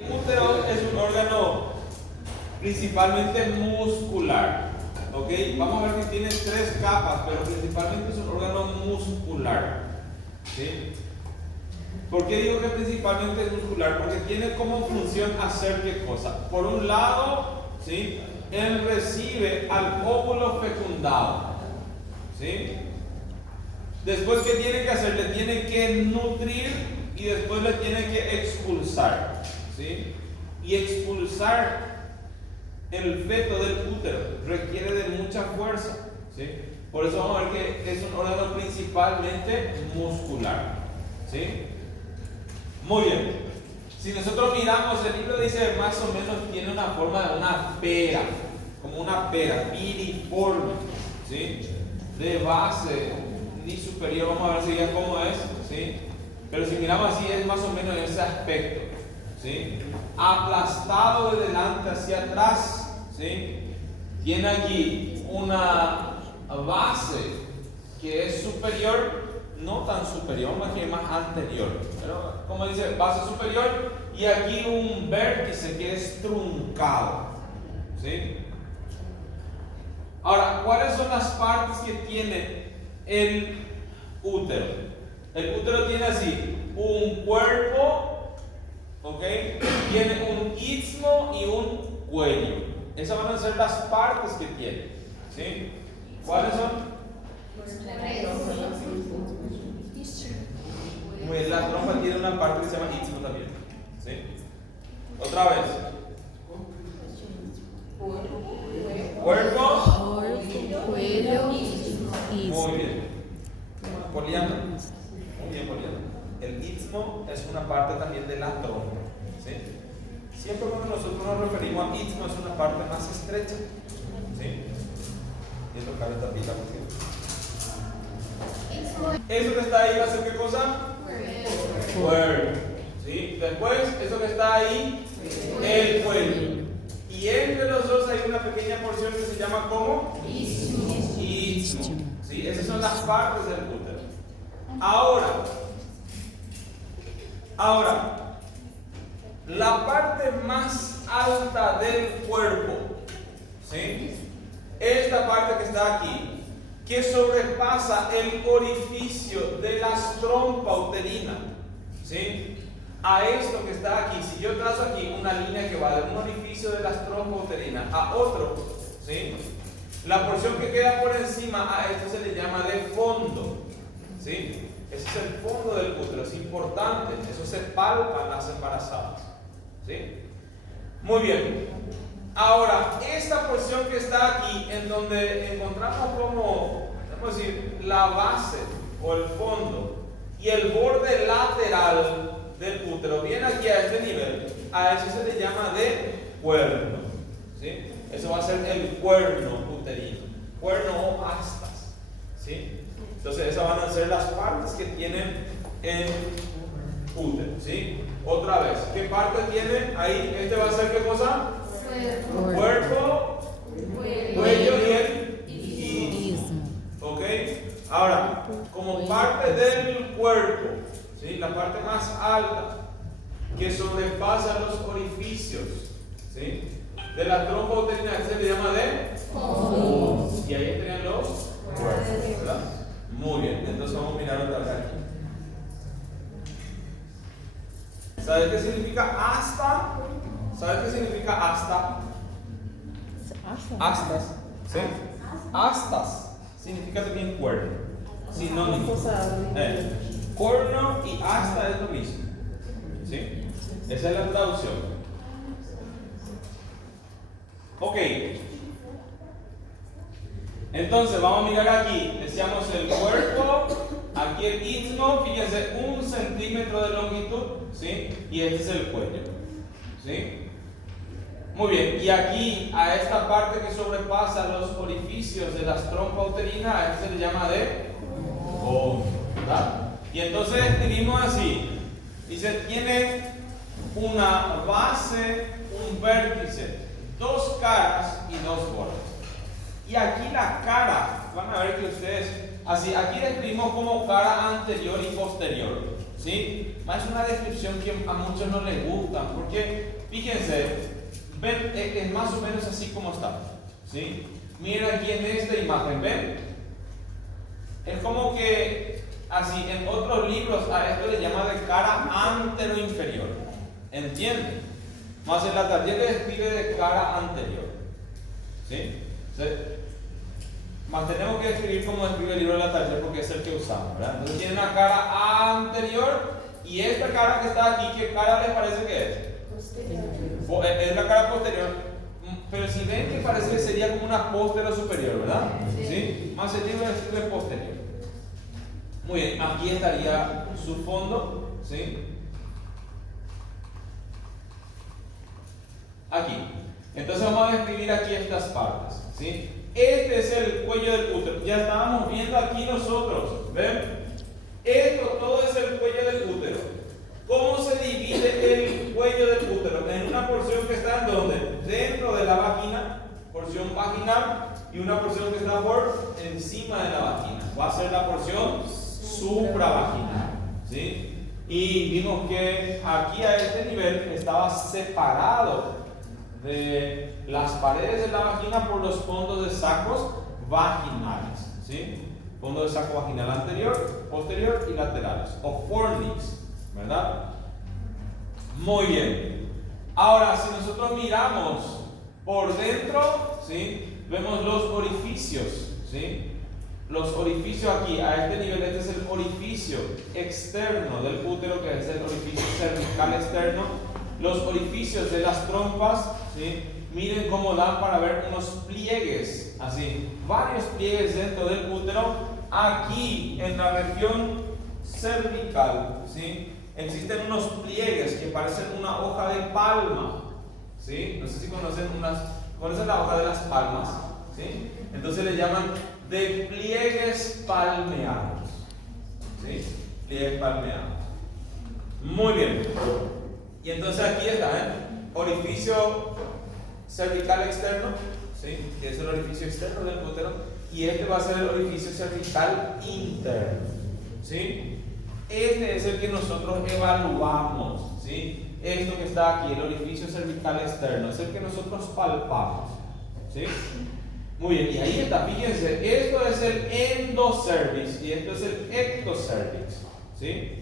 El útero es un órgano principalmente muscular. ¿Ok? Vamos a ver que tiene tres capas, pero principalmente es un órgano muscular. ¿Sí? ¿Por qué digo que principalmente es muscular? Porque tiene como función hacer qué cosa. Por un lado, ¿sí?, él recibe al óvulo fecundado. ¿Sí? Después, ¿qué tiene que hacer? Le tiene que nutrir y después le tiene que expulsar. ¿Sí? Y expulsar el feto del útero requiere de mucha fuerza. ¿Sí? Por eso vamos a ver que es un órgano principalmente muscular. ¿Sí? Muy bien. Si nosotros miramos, el libro dice más o menos tiene una forma de una pera, como una pera, piriforme, ¿sí? De base ni superior, vamos a ver si ya cómo es, ¿sí? Pero si miramos así es más o menos ese aspecto, ¿sí? Aplastado de delante hacia atrás, ¿sí? Tiene aquí una base que es superior, no tan superior, más que más anterior, pero como dice, base superior, y aquí un vértice que es truncado, ¿sí? Ahora, ¿cuáles son las partes que tiene el útero? El útero tiene así un cuerpo, ¿ok? Tiene un istmo y un cuello. Esas van a ser las partes que tiene, ¿sí? ¿Cuáles son? Muy bien, la trompa tiene una parte que se llama istmo también, ¿sí? Otra vez. Cuerpo, cuello, muy bien. Poliana, muy bien, Poliana. El istmo es una parte también de la trompa, ¿sí? Siempre cuando nosotros nos referimos a istmo es una parte más estrecha, ¿sí? Y tocar esta pila porque eso que está ahí va a ser ¿qué cosa? Cuerpo. ¿Sí? Después, eso que está ahí, el cuello. Y entre los dos hay una pequeña porción que se llama ¿cómo? Istmo. ¿Sí? Esas son las partes del útero. Ahora, la parte más alta del cuerpo, ¿sí?, esta parte que está aquí, que sobrepasa el orificio de la trompa uterina, ¿sí?, a esto que está aquí. Si yo trazo aquí una línea que va de un orificio de la trompa uterina a otro, ¿sí?, la porción que queda por encima a esto se le llama de fondo, ¿sí? Ese es el fondo del útero, es importante, eso se palpa en las embarazadas, ¿sí? Muy bien. Ahora, esta porción que está aquí, en donde encontramos como, vamos a decir, la base o el fondo y el borde lateral del útero, viene aquí a este nivel, a eso se le llama de cuerno, ¿sí? Eso va a ser el cuerno uterino, cuerno o astas, ¿sí? Entonces esas van a ser las partes que tienen el útero, ¿sí? Otra vez, ¿qué parte tiene ahí? Este va a ser ¿qué cosa? Cuerpo, cuello y el istmo. ¿Ok? Ahora, como parte del cuerpo, ¿sí?, la parte más alta que sobrepasa los orificios, ¿sí?, de la trompa uterina, se le llama de fondo. Y ahí estarían los cuerpos, ¿verdad? Muy bien, entonces vamos a mirar otra vez aquí. ¿Sabes qué significa asta? ¿Sabes qué significa asta? Astas, ¿sí? Astas significa también cuerno, sinónimo. Cuerno y asta es lo mismo, ¿sí? Esa es la traducción. Ok. Entonces vamos a mirar aquí. Decíamos el cuerpo, aquí el istmo, fíjense, 1 centímetro de longitud, ¿sí? Y este es el cuello, ¿sí? Muy bien, y aquí a esta parte que sobrepasa los orificios de las trompas uterinas, a esto se le llama de fondo, ¿verdad? Y entonces escribimos así, dice, tiene una base, un vértice, 2 caras y 2 bordes. Y aquí la cara, van a ver que ustedes, así, aquí la escribimos como cara anterior y posterior, ¿sí? Más es una descripción que a muchos no les gusta, porque fíjense, ven, es más o menos así como está, ¿sí? Miren aquí en esta imagen, ¿ven? Es como que, así, en otros libros a esto le llaman de cara antero-inferior, ¿entienden? Más en la taller le describe de cara anterior, ¿sí? Más tenemos que describir como describe el libro de la taller porque es el que usamos, ¿verdad? Entonces tiene una cara anterior y esta cara que está aquí, ¿qué cara les parece que es? Posterior. Es la cara posterior, pero si ven que parece que sería como una posterior superior, ¿verdad? ¿Sí? Más el libro describe posterior. Muy bien, aquí estaría su fondo, ¿sí? Aquí. Entonces vamos a describir aquí estas partes, ¿sí? Este es el cuello del útero. Ya estábamos viendo aquí nosotros, ¿ven? Esto todo es el cuello del útero. ¿Cómo se divide el cuello del útero? En una porción que está en donde? Dentro de la vagina, porción vaginal, y una porción que está por encima de la vagina. Va a ser la porción supravaginal, ¿sí? Y vimos que aquí a este nivel estaba separado de las paredes de la vagina por los fondos de sacos vaginales, ¿sí? Fondo de saco vaginal anterior, posterior y laterales, o fornix, ¿verdad? Muy bien. Ahora, si nosotros miramos por dentro, ¿sí? Vemos los orificios, ¿sí? Los orificios aquí, a este nivel, este es el orificio externo del útero, que es el orificio cervical externo. Los orificios de las trompas, ¿sí? Miren cómo dan para ver unos pliegues, así, varios pliegues dentro del útero. Aquí, en la región cervical, ¿sí? Existen unos pliegues que parecen una hoja de palma, ¿sí? No sé si conocen la hoja de las palmas, ¿sí? Entonces le llaman de pliegues palmeados, ¿sí? Pliegues palmeados. Muy bien. Y entonces aquí está, orificio cervical externo, ¿sí? Que es el orificio externo del útero, y este va a ser el orificio cervical interno, ¿sí? Este es el que nosotros evaluamos, ¿sí? Esto que está aquí, el orificio cervical externo, es el que nosotros palpamos, ¿sí? Muy bien, y ahí está, fíjense, esto es el endocervix y esto es el ectocervix, ¿sí?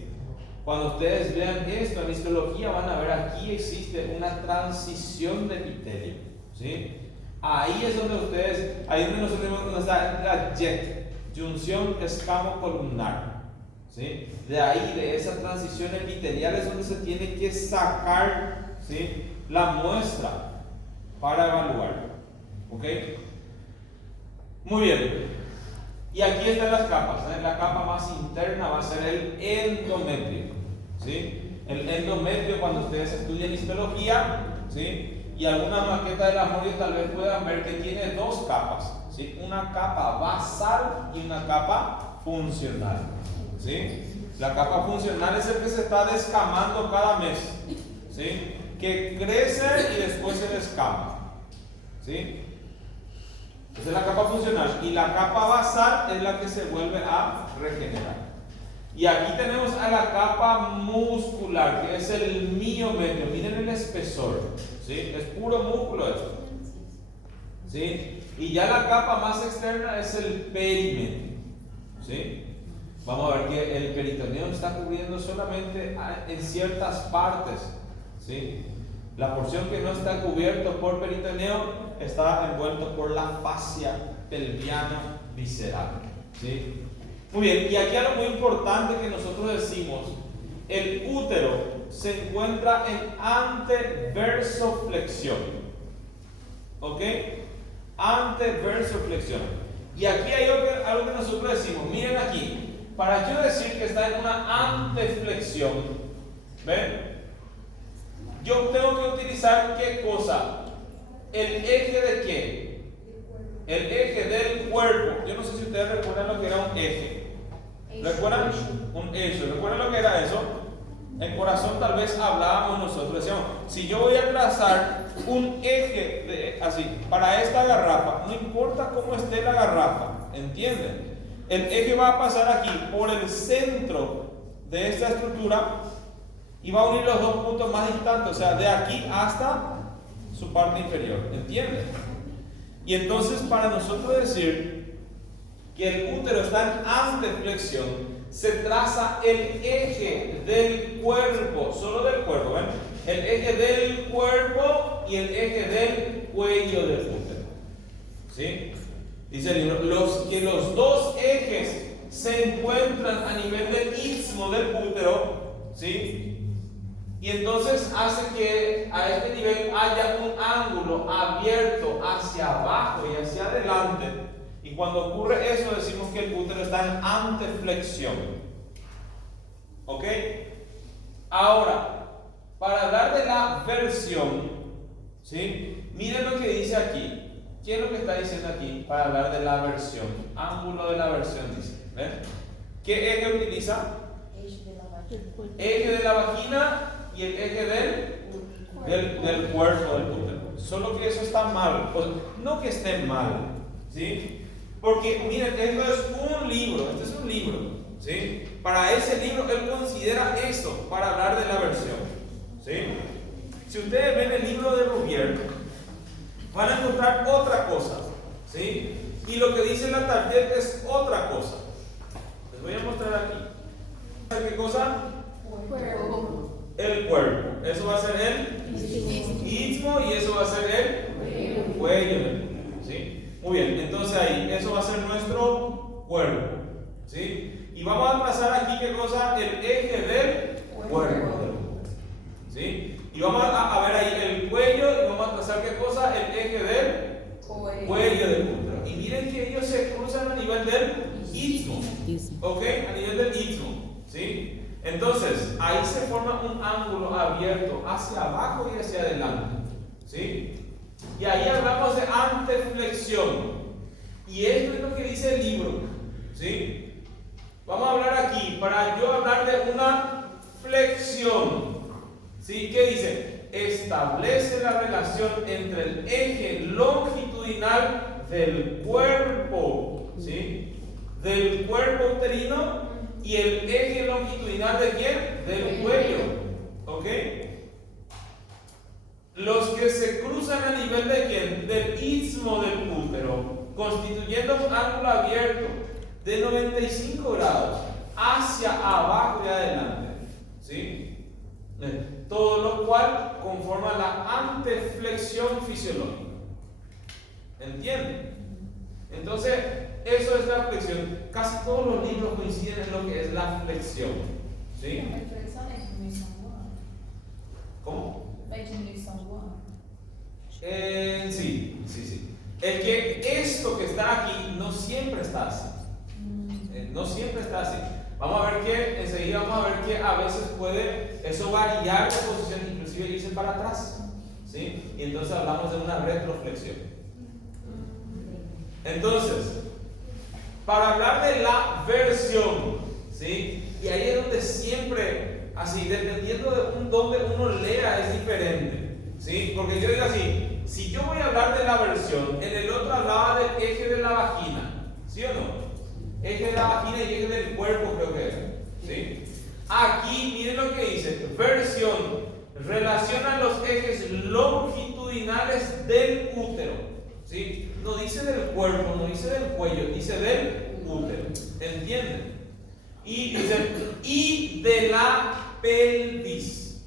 Cuando ustedes vean esto en histología van a ver aquí existe una transición de epitelio, ¿sí? Ahí es donde ahí donde nosotros vemos donde está la JET, junción escamo-columnar, ¿sí? De ahí, de esa transición epitelial es donde se tiene que sacar, ¿sí? La muestra para evaluar, ¿ok? Muy bien. Y aquí están las capas, ¿eh? La capa más interna va a ser el endometrio, ¿sí? El endometrio, cuando ustedes estudian histología, ¿sí? Y alguna maqueta de la Moria tal vez puedan ver que tiene dos capas, ¿sí? Una capa basal y una capa funcional, ¿sí? La capa funcional es el que se está descamando cada mes, ¿sí? Que crece y después se descama, ¿sí? Esa es la capa funcional. Y la capa basal es la que se vuelve a regenerar. Y aquí tenemos a la capa muscular, que es el miometrio. Miren el espesor, ¿sí? Es puro músculo esto, ¿sí? Y ya la capa más externa es el perimetrio, ¿sí? Vamos a ver que el peritoneo está cubriendo solamente en ciertas partes, ¿sí? La porción que no está cubierto por peritoneo está envuelto por la fascia pelviana visceral, ¿sí? Muy bien, y aquí algo muy importante que nosotros decimos: el útero se encuentra en anteversoflexión, ¿ok? Anteversoflexión. Y aquí hay algo que nosotros decimos, miren aquí, para yo decir que está en una anteflexión, ¿ven? Yo tengo que utilizar ¿qué cosa? ¿El eje de qué? El eje del cuerpo. Yo no sé si ustedes recuerdan lo que era un eje. ¿Recuerdan? Un eje. ¿Recuerdan lo que era eso? En corazón tal vez hablábamos nosotros. Decíamos, si yo voy a trazar un eje así, para esta garrafa, no importa cómo esté la garrafa, ¿entienden? El eje va a pasar aquí por el centro de esta estructura y va a unir los dos puntos más distantes, o sea, de aquí hasta su parte inferior. ¿Entienden? Y entonces, para nosotros decir que el útero está en anteflexión, se traza el eje del cuerpo, solo del cuerpo, ¿ven? El eje del cuerpo y el eje del cuello del útero. ¿Sí? Dice el libro, los dos ejes se encuentran a nivel del istmo del útero, ¿sí? Y entonces hace que a este nivel haya un ángulo abierto hacia abajo y hacia adelante. Y cuando ocurre eso, decimos que el útero está en anteflexión. ¿Ok? Ahora, para hablar de la versión, ¿sí? Miren lo que dice aquí. ¿Qué es lo que está diciendo aquí para hablar de la versión? Ángulo de la versión, dice. ¿Ven? ¿Qué eje utiliza? Eje de la vagina y el eje del cuerpo del útero. Solo que eso está mal. Pues, no que esté mal, ¿sí? Porque, miren, esto es un libro. Este es un libro, ¿sí? Para ese libro, él considera esto para hablar de la versión, ¿sí? Si ustedes ven el libro de Rouvier, van a encontrar otra cosa, ¿sí? Y lo que dice la Target es otra cosa. Les voy a mostrar aquí. ¿Qué cosa? Cuerpo. El cuerpo. Eso va a ser el istmo y eso va a ser el cuello. ¿Sí? Muy bien, entonces ahí, eso va a ser nuestro cuerpo. ¿Sí? Y vamos a trazar aquí, ¿qué cosa? El eje del cuerpo. ¿Sí? Y vamos a ver ahí el cuello y vamos a trazar, ¿qué cosa? El eje del cuello del útero. Y miren que ellos se cruzan a nivel del istmo. ¿Ok? A nivel del istmo. ¿Sí? Entonces, ahí se forma un ángulo abierto hacia abajo y hacia adelante. ¿Sí? Y ahí hablamos de anteflexión. Y esto es lo que dice el libro. ¿Sí? Vamos a hablar aquí, para yo hablar de una flexión. ¿Sí? ¿Qué dice? Establece la relación entre el eje longitudinal del cuerpo, ¿sí? Del cuerpo uterino y el eje longitudinal de ¿quién? Del cuello. ¿Ok? Los que se cruzan a nivel de ¿quién? Del istmo del útero, constituyendo un ángulo abierto de 95 grados hacia abajo y adelante. ¿Sí? Todo lo cual conforma la anteflexión fisiológica. ¿Entienden? Entonces, eso es la flexión. Casi todos los libros coinciden en lo que es la flexión. ¿Sí? ¿Cómo? Sí. Es que esto que está aquí no siempre está así. No siempre está así. Vamos a ver que, enseguida vamos a ver que a veces puede eso variar de posición, inclusive irse para atrás. ¿Sí? Y entonces hablamos de una retroflexión. Entonces, para hablar de la versión, ¿sí? Y ahí es donde siempre, así, dependiendo de donde uno lea, es diferente. ¿Sí? Porque yo digo así, si yo voy a hablar de la versión, en el otro hablaba del eje de la vagina, ¿sí o no? Eje de la vagina y eje del cuerpo, creo que es. ¿Sí? Aquí, miren lo que dice: versión relaciona los ejes longitudinales del útero. ¿Sí? No dice del cuerpo, no dice del cuello, dice del útero. ¿Entienden? Y dice, y de la pelvis.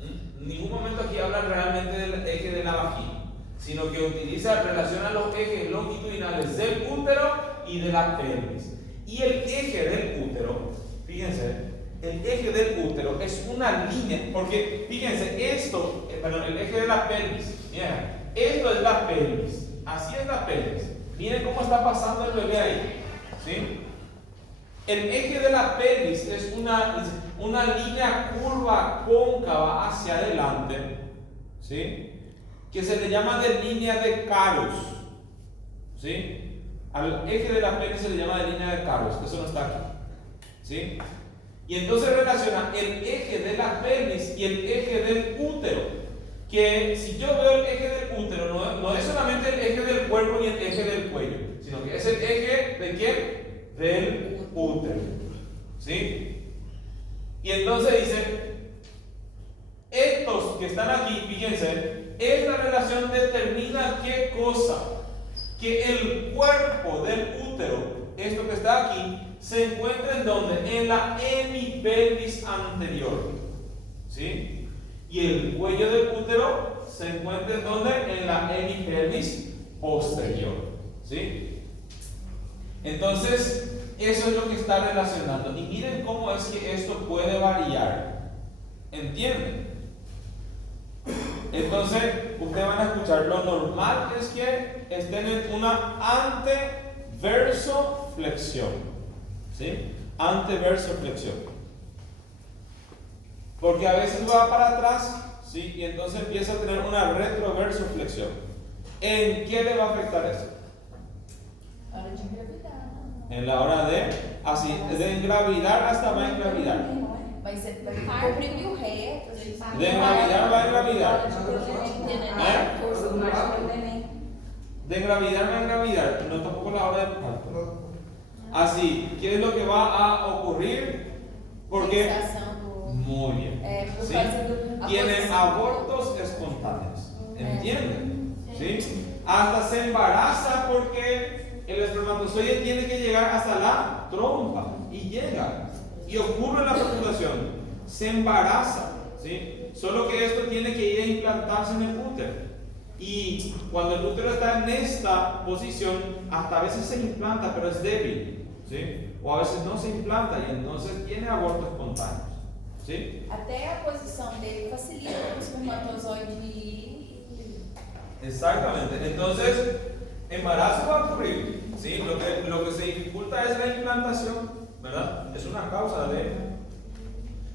En ningún momento aquí habla realmente del eje de la vagina, sino que relaciona los ejes longitudinales del útero y de la pelvis. Y el eje del útero, fíjense, el eje del útero es una línea, porque fíjense, esto, el eje de la pelvis, miren, esto es la pelvis, así es la pelvis. Miren cómo está pasando el bebé ahí, ¿sí? El eje de la pelvis es una línea curva cóncava hacia adelante, ¿sí? Que se le llama de línea de Caros, ¿sí? Al eje de la pelvis se le llama de línea de Caros, eso no está aquí, ¿sí? Y entonces relaciona el eje de la pelvis y el eje del útero. Que si yo veo el eje del útero, no es solamente el eje del cuerpo ni el eje del cuello, sino que es el eje de ¿quién? Del útero. ¿Sí? Y entonces dice, estos que están aquí, fíjense, esta relación determina qué cosa, que el cuerpo del útero, esto que está aquí, se encuentra en donde, en la hemipelvis anterior, ¿sí? Y el cuello del útero se encuentra en donde, en la hemipelvis posterior, ¿sí? Entonces, eso es lo que está relacionando. Y miren cómo es que esto puede variar. ¿Entienden? Entonces, ustedes van a escuchar, lo normal es que estén en una anteversoflexión. ¿Sí? Anteversoflexión. Porque a veces va para atrás, ¿sí? Y entonces empieza a tener una retroversoflexión. ¿En qué le va a afectar eso? Hora de engravidar. En la hora de, así, de engravidar hasta va a engravidar. Vai comprimir o reto. De engravidar va a engravidar. De engravidar va a engravidar. No tampoco la hora del parto. Así, ¿qué es lo que va a ocurrir? Porque, muy bien, ¿sí? Tienen abortos espontáneos. ¿Entienden? ¿Sí? Hasta se embaraza porque el espermatozoide tiene que llegar hasta la trompa y llega y ocurre la fecundación, se embaraza, ¿sí? Solo que esto tiene que ir a implantarse en el útero, y cuando el útero está en esta posición, hasta a veces se implanta pero es débil, ¿sí? O a veces no se implanta y entonces tiene abortos espontáneos, ¿sí? Até a posição dele facilita o espermatozoide ir. Exactamente. Entonces, embarazo va a ocurrir, ¿sí? Lo que se dificulta es la implantación, ¿verdad? Es una causa de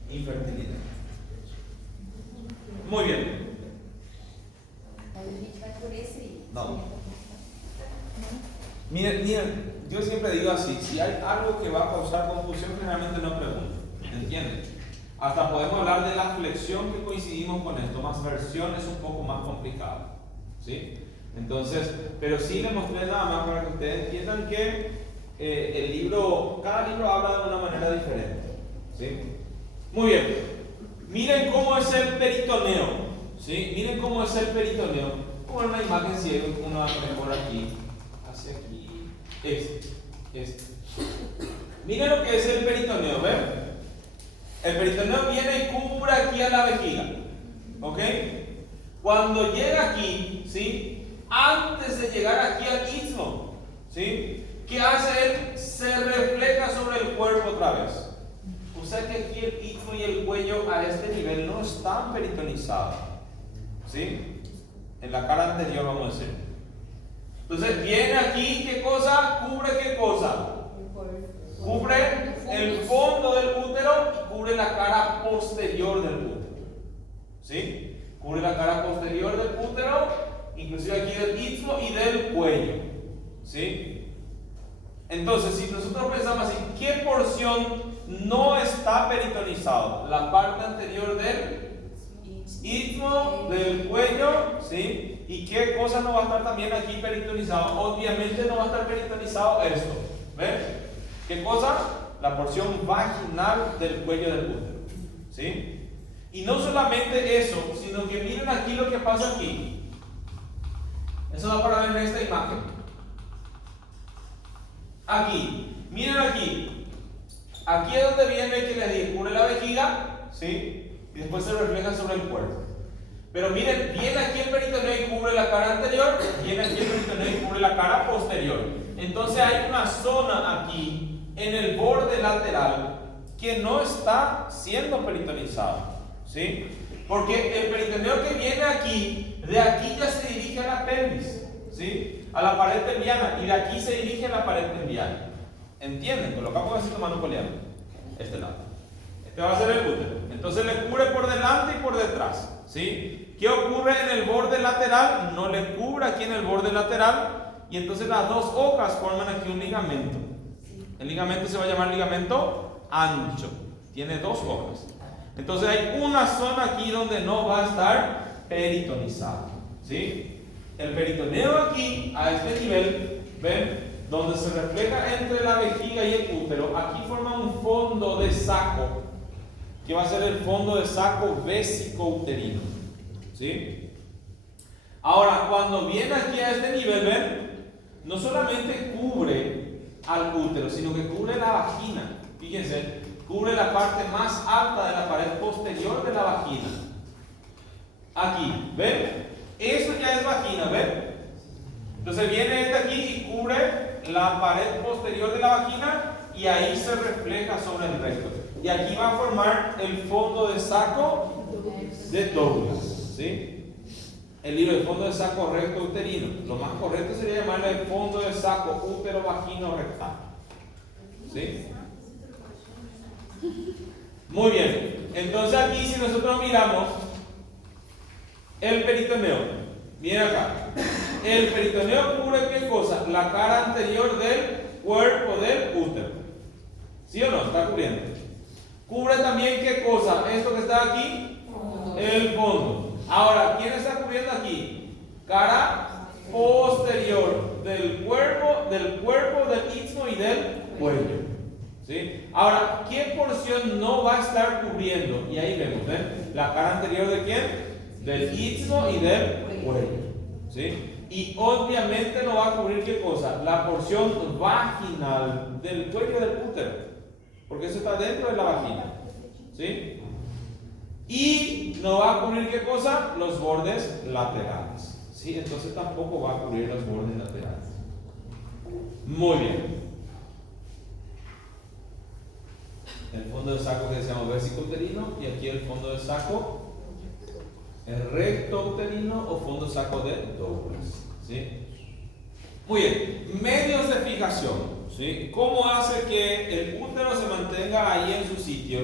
infertilidad. Muy bien. Aí a gente vai por esse aí. No. Miren, yo siempre digo así, si hay algo que va a causar confusión, generalmente no pregunto, ¿entienden? Hasta podemos hablar de la flexión que coincidimos con esto, más versión es un poco más complicado, ¿sí? Entonces, pero sí les mostré nada más para que ustedes entiendan que el libro, cada libro habla de una manera diferente, ¿sí? Muy bien, miren cómo es el peritoneo, ¿sí? Miren cómo es el peritoneo, como una imagen ciega, una mejor aquí, hacia aquí, este. Miren lo que es el peritoneo, ¿ven? El peritoneo viene y cubre aquí a la vejiga, ¿ok? Cuando llega aquí, ¿sí? Antes de llegar aquí al istmo, ¿sí? ¿Qué hace él? Se refleja sobre el cuerpo otra vez. O sea que aquí el istmo y el cuello a este nivel no están peritonizados, ¿sí? En la cara anterior, vamos a decir. Entonces viene aquí, ¿qué cosa? ¿Cubre qué cosa? Cubre el fondo del útero y cubre la cara posterior del útero, ¿sí? Cubre la cara posterior del útero, inclusive aquí del istmo y del cuello, ¿sí? Entonces, si nosotros pensamos así, ¿qué porción no está peritonizado? La parte anterior del istmo, del cuello, ¿sí? ¿Y qué cosa no va a estar también aquí peritonizado? Obviamente no va a estar peritonizado esto, ¿ven? ¿Qué cosa? La porción vaginal del cuello del útero, ¿sí? Y no solamente eso, sino que miren aquí lo que pasa aquí. Eso da para ver en esta imagen. Aquí, miren aquí. Aquí es donde viene que les dije, cubre la vejiga, ¿sí? Y después se refleja sobre el cuerpo. Pero miren, viene aquí el peritoneo y cubre la cara anterior, viene aquí el peritoneo y cubre la cara posterior. Entonces hay una zona aquí en el borde lateral que no está siendo peritonizado, ¿sí? Porque el peritoneo que viene aquí, de aquí ya se dirige a la pelvis, ¿sí? A la pared pelviana, y de aquí se dirige a la pared pelviana. ¿Entienden? Colocamos así tomando coleando. Este lado. Este va a ser el útero. Entonces le cubre por delante y por detrás, ¿sí? ¿Qué ocurre en el borde lateral? No le cubre aquí en el borde lateral, y entonces las dos hojas forman aquí un ligamento. El ligamento se va a llamar ligamento ancho. Tiene dos hojas. Entonces hay una zona aquí donde no va a estar peritonizado, ¿sí? El peritoneo aquí, a este nivel, ¿ven? Donde se refleja entre la vejiga y el útero, aquí forma un fondo de saco, que va a ser el fondo de saco vesicouterino. ¿Sí? Ahora, cuando viene aquí a este nivel, ven, no solamente cubre al útero, sino que cubre la vagina. Fíjense, cubre la parte más alta de la pared posterior de la vagina. Aquí, ¿ven? Eso ya es vagina, ¿ven? Entonces viene este aquí y cubre la pared posterior de la vagina y ahí se refleja sobre el recto. Y aquí va a formar el fondo de saco de Douglas, ¿sí? El libro de fondo de saco recto uterino. Lo más correcto sería llamarle el fondo de saco útero vagino rectal. ¿Sí? Muy bien. Entonces aquí si nosotros miramos el peritoneo, miren acá. El peritoneo cubre ¿qué cosa? La cara anterior del cuerpo del útero. ¿Sí o no? Está cubriendo. Cubre también ¿qué cosa? Esto que está aquí, el fondo. Ahora, ¿quién está cubriendo aquí? Cara posterior del cuerpo, del istmo y del cuello. ¿Sí? Ahora, ¿qué porción no va a estar cubriendo? Y ahí vemos, ¿ven? La cara anterior de quién? Del istmo y del cuello. ¿Sí? Y obviamente no va a cubrir ¿qué cosa? La porción vaginal del cuello del útero. Porque eso está dentro de la vagina. ¿Sí? Y no va a cubrir ¿qué cosa? Los bordes laterales. ¿Sí? Entonces tampoco va a cubrir los bordes laterales. Muy bien. El fondo de saco que se llama vesicouterino y aquí el fondo de saco el recto uterino o fondo de saco de Douglas. ¿Sí? Muy bien. Medios de fijación. ¿Sí? ¿Cómo hace que el útero se mantenga ahí en su sitio?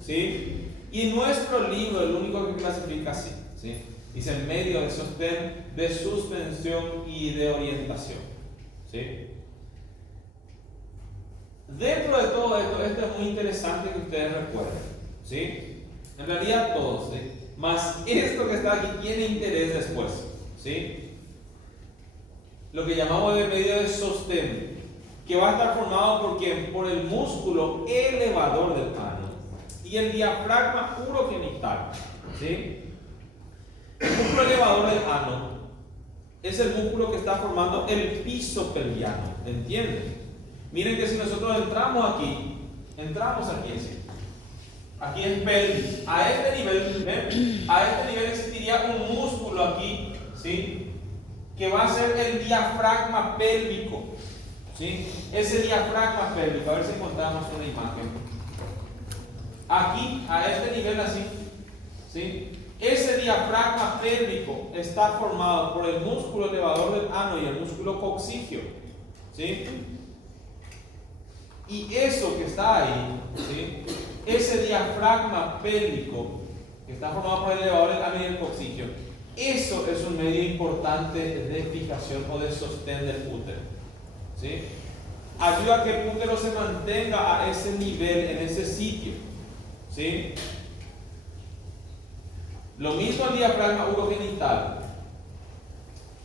¿Sí? Y nuestro libro, el único que clasifica así, ¿sí? Dice medio de sostén, de suspensión y de orientación. ¿Sí? Dentro de todo esto, esto es muy interesante que ustedes recuerden. ¿Sí? En realidad todos, ¿sí? Más esto que está aquí tiene interés después. ¿Sí? Lo que llamamos de medio de sostén, que va a estar formado por el músculo elevador del ano y el diafragma urogenital. ¿Sí? El músculo elevador del ano es el músculo que está formando el piso pelviano. ¿Entienden? Miren que si nosotros entramos aquí así. Aquí es pelvis. A este nivel, ¿ven? A este nivel existiría un músculo aquí, ¿sí? Que va a ser el diafragma pélvico. ¿Sí? Ese diafragma pélvico, a ver si encontramos una imagen. Aquí, a este nivel así, ¿sí? Ese diafragma pélvico está formado por el músculo elevador del ano y el músculo coccigio. ¿Sí? Y eso que está ahí, ¿sí? Ese diafragma pélvico que está formado por el elevador del ano y el coccigio, eso es un medio importante de fijación o de sostén del útero. ¿Sí? Ayuda a que el útero se mantenga a ese nivel, en ese sitio. ¿Sí? Lo mismo el diafragma urogenital.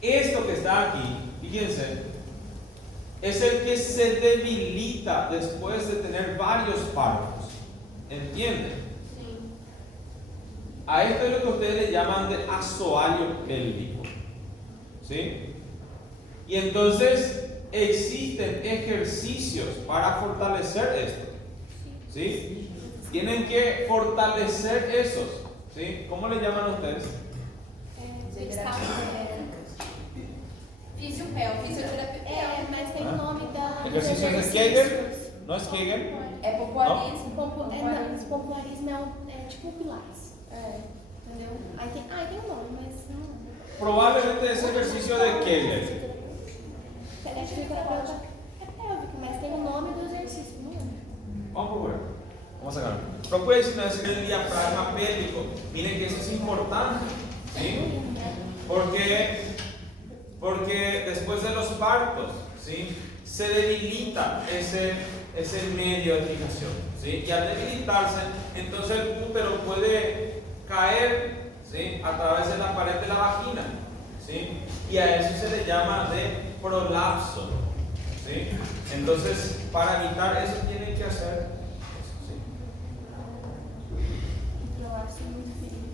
Esto que está aquí, fíjense, es el que se debilita después de tener varios partos. ¿Entienden? Sí. A esto es lo que ustedes le llaman de asoalio pélvico. ¿Sí? Y entonces existen ejercicios para fortalecer esto. ¿Sí? Tienen que fortalecer esos. ¿Sí? ¿Cómo le llaman ustedes? Fisioterapia. Mas tem o nome da. Ejercicios de Kegel? ¿No es Kegel? É popularismo. Popularismo é tipo Pilates. Entendeu? Aí tem um nome, mas não. Probablemente ese ejercicio de Kegel. É fisioterapeuta pélvico, mas tem o nome do exercício, não é? Vamos procurar. Vamos a sacar. Procure si no es el diafragma pélvico. Miren que eso es importante. ¿Sí? Porque después de los partos, ¿sí? Se debilita ese medio de fijación. ¿Sí? Y al debilitarse, entonces el útero puede caer, ¿sí? A través de la pared de la vagina. ¿Sí? Y a eso se le llama de prolapso. ¿Sí? Entonces, para evitar eso tienen que hacer eso. ¿Sí? braço muito ferido.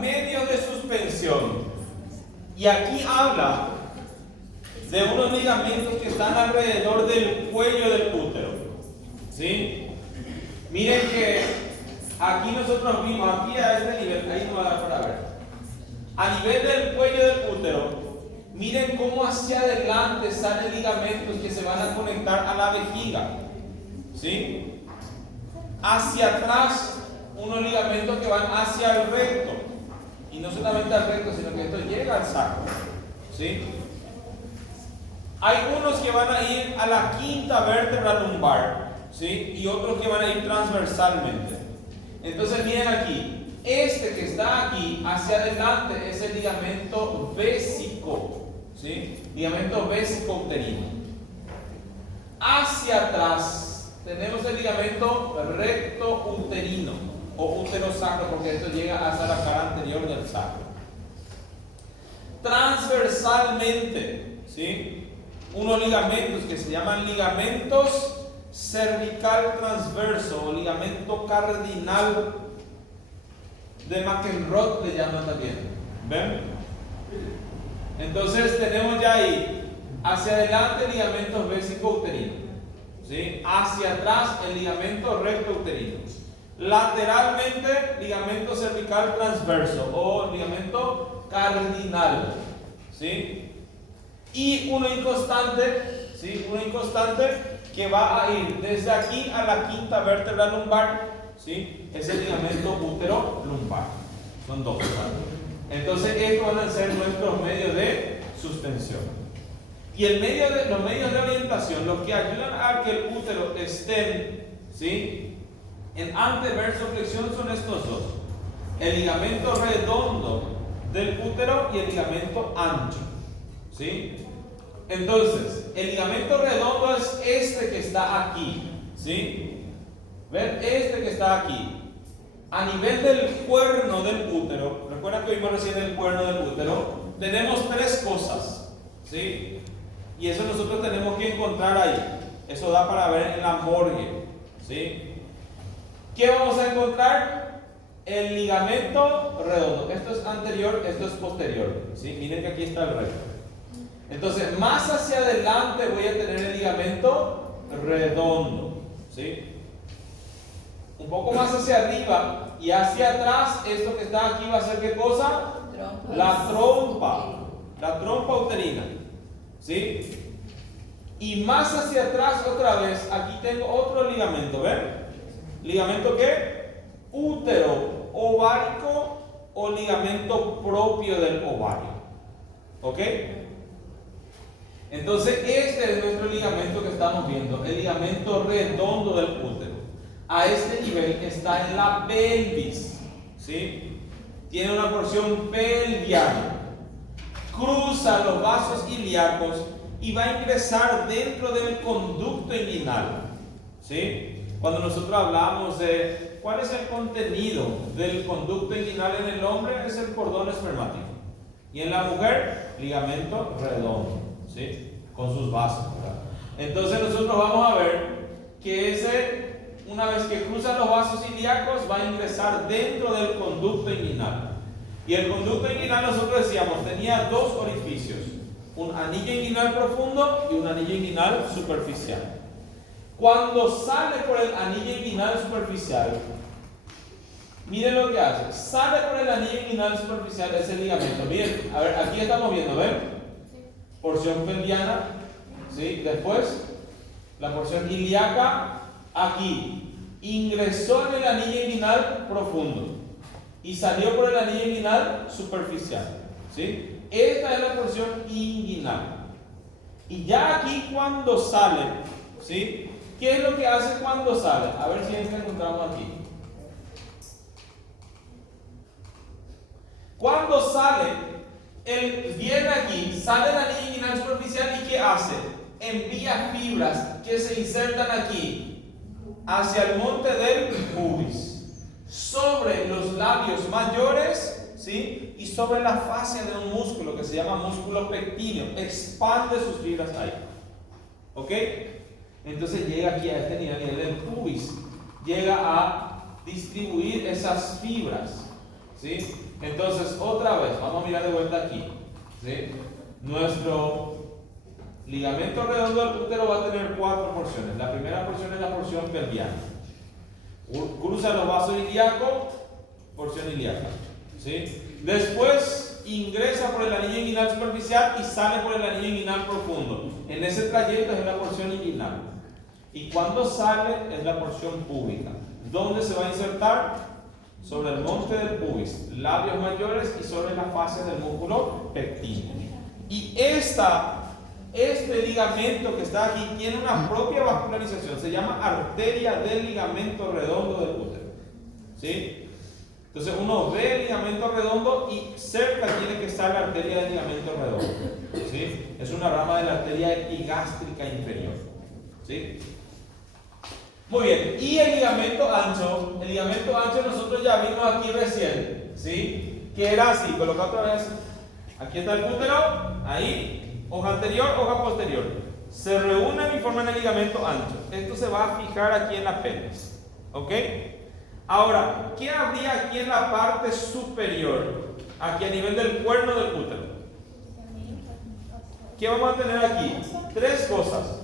Medios de suspensión. Y aquí habla de unos ligamentos que están alrededor del cuello del útero. ¿Sí? Miren que aquí nosotros vimos, aquí a este nivel, ahí no va a dar para ver. A nivel del cuello del útero, miren cómo hacia adelante salen ligamentos que se van a conectar a la vejiga. ¿Sí? Hacia atrás, unos ligamentos que van hacia el recto. Y no solamente al recto, sino que esto llega al sacro. ¿Sí? Hay unos que van a ir a la quinta vértebra lumbar, ¿sí? Y otros que van a ir transversalmente. Entonces miren aquí, este que está aquí hacia adelante es el ligamento vésico, ¿sí? Ligamento vésico-uterino. Hacia atrás tenemos el ligamento recto-uterino o útero-sacro, porque esto llega hasta la cara anterior del sacro. Transversalmente, ¿sí? Unos ligamentos que se llaman ligamentos cervical transverso o ligamento cardinal de McEnroe le llaman también. ¿Ven? Entonces tenemos ya ahí hacia adelante ligamentos vésico-uterino, ¿sí? Hacia atrás el ligamento recto-uterino. Lateralmente ligamento cervical transverso o ligamento cardinal, ¿sí? Y uno inconstante, ¿sí? Uno inconstante que va a ir desde aquí a la quinta vértebra lumbar, ¿sí? Es el ligamento útero lumbar. Son dos, ¿verdad? Entonces estos van a ser nuestros medios de suspensión. Y los medios de orientación, los que ayudan a que el útero esté, ¿sí? En anteversoflexión son estos dos: el ligamento redondo del útero y el ligamento ancho, ¿sí? Entonces, el ligamento redondo es este que está aquí, ¿sí? ¿Ven? Este que está aquí. A nivel del cuerno del útero, recuerda que vimos recién el cuerno del útero, tenemos tres cosas, ¿sí? Y eso nosotros tenemos que encontrar ahí. Eso da para ver en la morgue, ¿sí? ¿Qué vamos a encontrar? El ligamento redondo. Esto es anterior, esto es posterior, ¿sí? Miren que aquí está el recto. Entonces, más hacia adelante voy a tener el ligamento redondo, ¿sí? Un poco más hacia arriba y hacia atrás, esto que está aquí va a ser ¿qué cosa? La trompa uterina, ¿sí? Y más hacia atrás otra vez, aquí tengo otro ligamento, ¿ven? ¿Ligamento qué? Útero ovárico o ligamento propio del ovario, ¿ok? Entonces este es nuestro ligamento que estamos viendo, el ligamento redondo del útero. A este nivel está en la pelvis, ¿sí? Tiene una porción pelviana, cruza los vasos ilíacos y va a ingresar dentro del conducto inguinal, ¿sí? Cuando nosotros hablamos de cuál es el contenido del conducto inguinal en el hombre, es el cordón espermático, y en la mujer, ligamento redondo, ¿sí? Con sus vasos, ¿verdad? Entonces nosotros vamos a ver que ese, una vez que cruza los vasos ilíacos, va a ingresar dentro del conducto inguinal. Y el conducto inguinal, nosotros decíamos, tenía dos orificios: un anillo inguinal profundo y un anillo inguinal superficial. Cuando sale por el anillo inguinal superficial, miren lo que hace. Sale por el anillo inguinal superficial ese ligamento. Miren, a ver, aquí estamos viendo, ¿ven? Porción pelviana, ¿sí? Después, la porción ilíaca, aquí. Ingresó en el anillo inguinal profundo y salió por el anillo inguinal superficial, ¿sí? Esta es la porción inguinal. Y ya aquí cuando sale, ¿sí? ¿Qué es lo que hace cuando sale? A ver si encontramos aquí. Cuando sale, él viene aquí, sale el anillo inguinal superficial y ¿qué hace? Envía fibras que se insertan aquí hacia el monte del pubis, sobre los labios mayores, ¿sí? Y sobre la fascia de un músculo que se llama músculo pectíneo. Expande sus fibras ahí. ¿Ok? Entonces llega aquí a este nivel, nivel del pubis. Llega a distribuir esas fibras. ¿Sí? Entonces, otra vez, vamos a mirar de vuelta aquí. ¿Sí? Nuestro ligamento redondo del útero va a tener 4 porciones. La primera porción es la porción pelviana. Cruza los vasos ilíacos, porción ilíaca. ¿Sí? Después ingresa por el anillo inguinal superficial y sale por el anillo inguinal profundo. En ese trayecto es la porción inguinal. Y cuando sale es la porción púbica. ¿Dónde se va a insertar? Sobre el monte del pubis, labios mayores y sobre la fascia del músculo pectíneo. Y este ligamento que está aquí tiene una propia vascularización, se llama arteria del ligamento redondo del útero. ¿Sí? Entonces uno ve el ligamento redondo y cerca tiene que estar la arteria del ligamento redondo. ¿Sí? Es una rama de la arteria epigástrica inferior. ¿Sí? Muy bien, y el ligamento ancho nosotros ya vimos aquí recién, ¿sí? Que era así, coloca otra vez, aquí está el útero, ahí, hoja anterior, hoja posterior, se reúnen y forman el ligamento ancho, esto se va a fijar aquí en la pelvis, ¿ok? Ahora, ¿qué habría aquí en la parte superior, aquí a nivel del cuerno del útero? ¿Qué vamos a tener aquí? 3 cosas.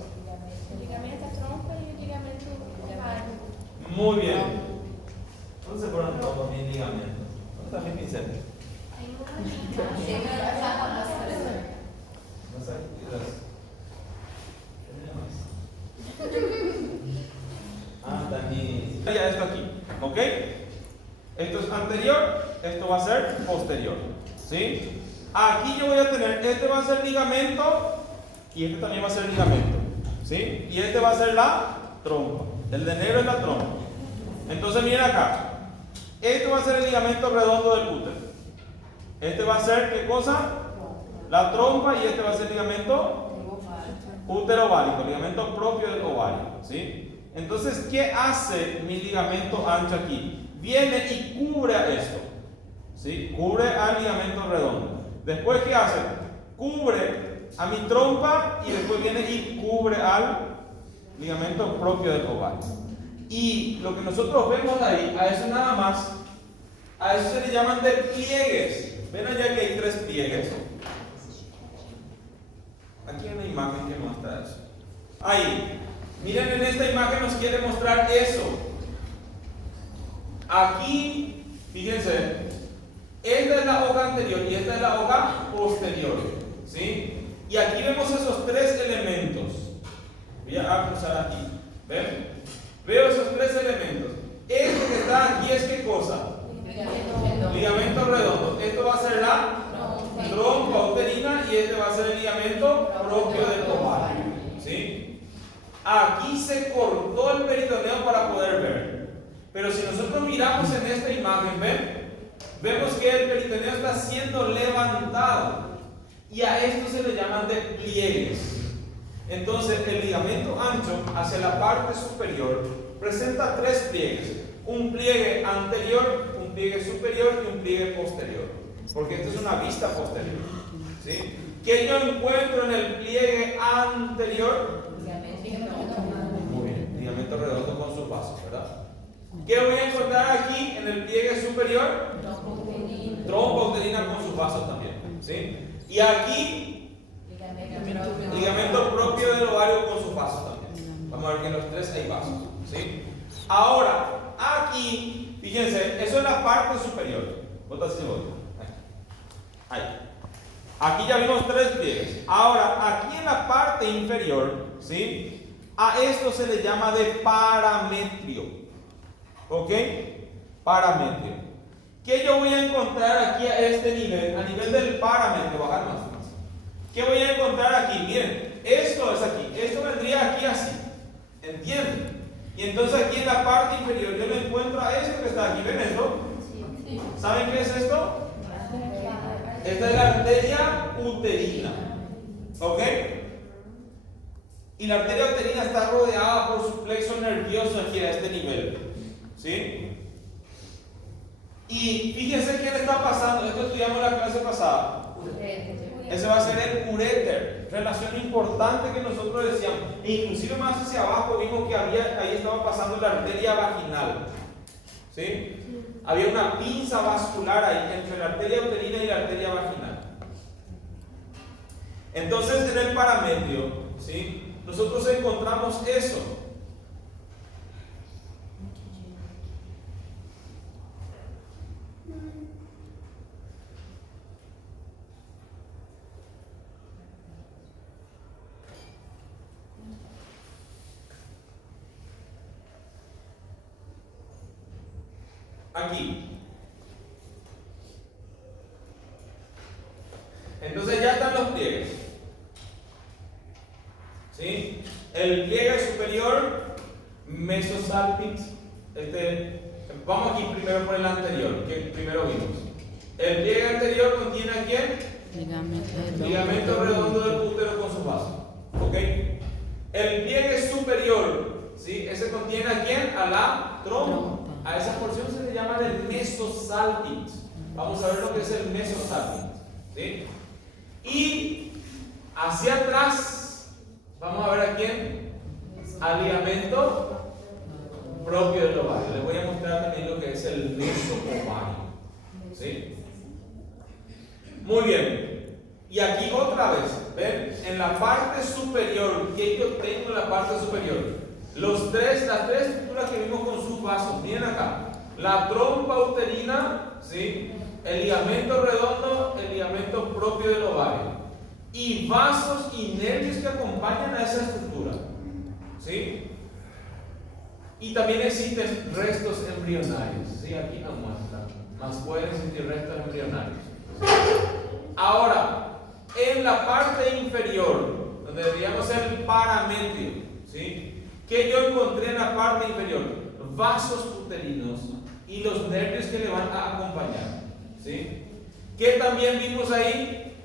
Muy bien. ¿Dónde se fueron todos mis ligamentos? ¿Dónde están mis pinceles? No sé. Está aquí. Ya esto aquí. ¿Ok? Esto es anterior, esto va a ser posterior. ¿Sí? Aquí yo voy a tener, este va a ser ligamento y este también va a ser ligamento. ¿Sí? Y este va a ser la trompa. El de negro es la trompa. Entonces miren acá. Este va a ser el ligamento redondo del útero. Este va a ser, ¿qué cosa? La trompa, y este va a ser el ligamento útero ovárico, ligamento propio del ovario. ¿Sí? Entonces, ¿qué hace mi ligamento ancho aquí? Viene y cubre a esto. ¿Sí? Cubre al ligamento redondo. Después, ¿qué hace? Cubre a mi trompa y después viene y cubre al ligamento propio del ovario. Y lo que nosotros vemos ahí, a eso nada más, a eso se le llaman de pliegues. Ven allá que hay 3 pliegues. Aquí hay una imagen que muestra eso. Ahí, miren, en esta imagen nos quiere mostrar eso. Aquí, fíjense, esta es la hoja anterior y esta es la hoja posterior. ¿Sí? Y aquí vemos esos 3 elementos. Voy a cruzar aquí. ¿Ven? Veo esos 3 elementos. Este que está aquí es ¿qué cosa? Ligamento redondo. Esto va a ser la trompa uterina y este va a ser el ligamento propio del ovario. ¿Sí? Aquí se cortó el peritoneo para poder ver. Pero si nosotros miramos en esta imagen, ¿ven? Vemos que el peritoneo está siendo levantado. Y a esto se le llaman de pliegues. Entonces el ligamento ancho hacia la parte superior presenta 3 pliegues. Un pliegue anterior, un pliegue superior y un pliegue posterior. Porque esto es una vista posterior. ¿Sí? ¿Qué yo encuentro en el pliegue anterior? Muy bien, ligamento redondo con sus vasos, ¿verdad? ¿Qué voy a encontrar aquí en el pliegue superior? Trompa uterina con sus vasos también. ¿Sí? Y aquí, ligamento propio del ovario con sus vasos también. Vamos a ver que en los 3 hay vasos. ¿Sí? Ahora, aquí, fíjense, eso es la parte superior. Ahí. Aquí ya vimos 3 pliegues. Ahora, aquí en la parte inferior, ¿sí? A esto se le llama de parametrio. ¿Ok? Parametrio. ¿Qué yo voy a encontrar aquí a este nivel? A nivel del parametrio, bajar más. ¿Qué voy a encontrar aquí? Miren, esto es aquí. Esto vendría aquí así. ¿Entienden? Y entonces aquí en la parte inferior yo me encuentro a esto que está aquí. ¿Ven esto? ¿Saben qué es esto? Esta es la arteria uterina. ¿Ok? Y la arteria uterina está rodeada por su plexo nervioso aquí a este nivel. ¿Sí? Y fíjense quién está pasando, esto estudiamos en la clase pasada. Ese va a ser el uréter, relación importante que nosotros decíamos. E inclusive más hacia abajo vimos que ahí estaba pasando la arteria vaginal. ¿Sí? Había una pinza vascular ahí entre la arteria uterina y la arteria vaginal. Entonces en el parametrio, ¿sí?, nosotros encontramos eso. Aquí. Entonces ya están los pliegues. ¿Sí? El pliegue superior, mesosalpinx. Vamos aquí primero por el anterior, que primero vimos. El pliegue anterior contiene a quién? Ligamento redondo del útero con sus vasos. ¿Ok? El pliegue superior, ¿sí?, ese contiene a quién? A la trompa. A esa porción se le llama el mesosalpinx. Vamos a ver lo que es el mesosalpinx. ¿Sí? Y hacia atrás, vamos a ver a quién. Al ligamento propio del ovario. Les voy a mostrar también lo que es el mesoovario. ¿Sí? Muy bien. Y aquí otra vez, ¿ven? En la parte superior, ¿qué yo tengo en la parte superior? Las tres estructuras que vimos con sus vasos. Miren acá. La trompa uterina, ¿sí?, el ligamento redondo, el ligamento propio del ovario. Y vasos y nervios que acompañan a esa estructura. ¿Sí? Y también existen restos embrionarios. ¿Sí? Aquí no muestran. Más pueden existir restos embrionarios. Ahora, en la parte inferior, donde deberíamos ser el parametrio, ¿sí?, que yo encontré en la parte inferior, vasos uterinos y los nervios que le van a acompañar. ¿Sí? Que también vimos ahí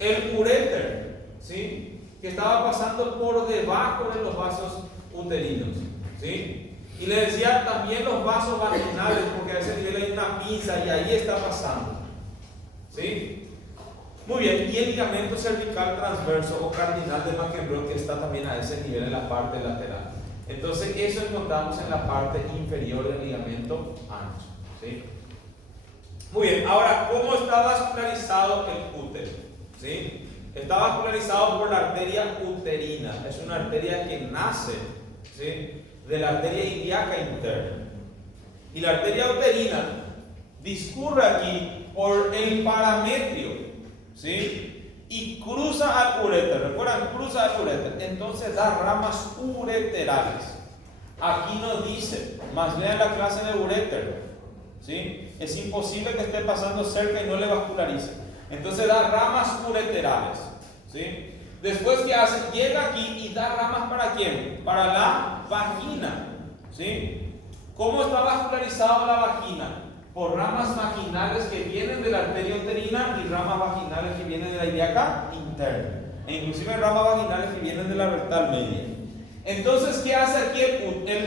el uréter, ¿sí?, que estaba pasando por debajo de los vasos uterinos. ¿Sí? Y le decía también los vasos vaginales, porque a ese nivel hay una pinza y ahí está pasando. ¿Sí? Muy bien, y el ligamento cervical transverso o cardinal de McEnroe, que está también a ese nivel en la parte lateral. Entonces, eso encontramos en la parte inferior del ligamento ancho. ¿Sí? Muy bien, ahora, ¿cómo está vascularizado el útero? ¿Sí? Está vascularizado por la arteria uterina. Es una arteria que nace, ¿sí?, de la arteria ilíaca interna. Y la arteria uterina discurre aquí por el parametrio, ¿sí?, y cruza al uréter. ¿Recuerdan? Cruza al uréter. Entonces da ramas ureterales. Aquí nos dice, más bien en la clase de uréter, ¿sí?, es imposible que esté pasando cerca y no le vascularice. Entonces da ramas ureterales. ¿Sí? Después, ¿qué hace? Llega aquí y da ramas ¿para quién? Para la vagina. ¿Sí? ¿Cómo está vascularizado la vagina? Por ramas vaginales que vienen de la arteria uterina y ramas vaginales que vienen de la ilíaca interna. E inclusive ramas vaginales que vienen de la rectal media. Entonces, ¿qué hace aquí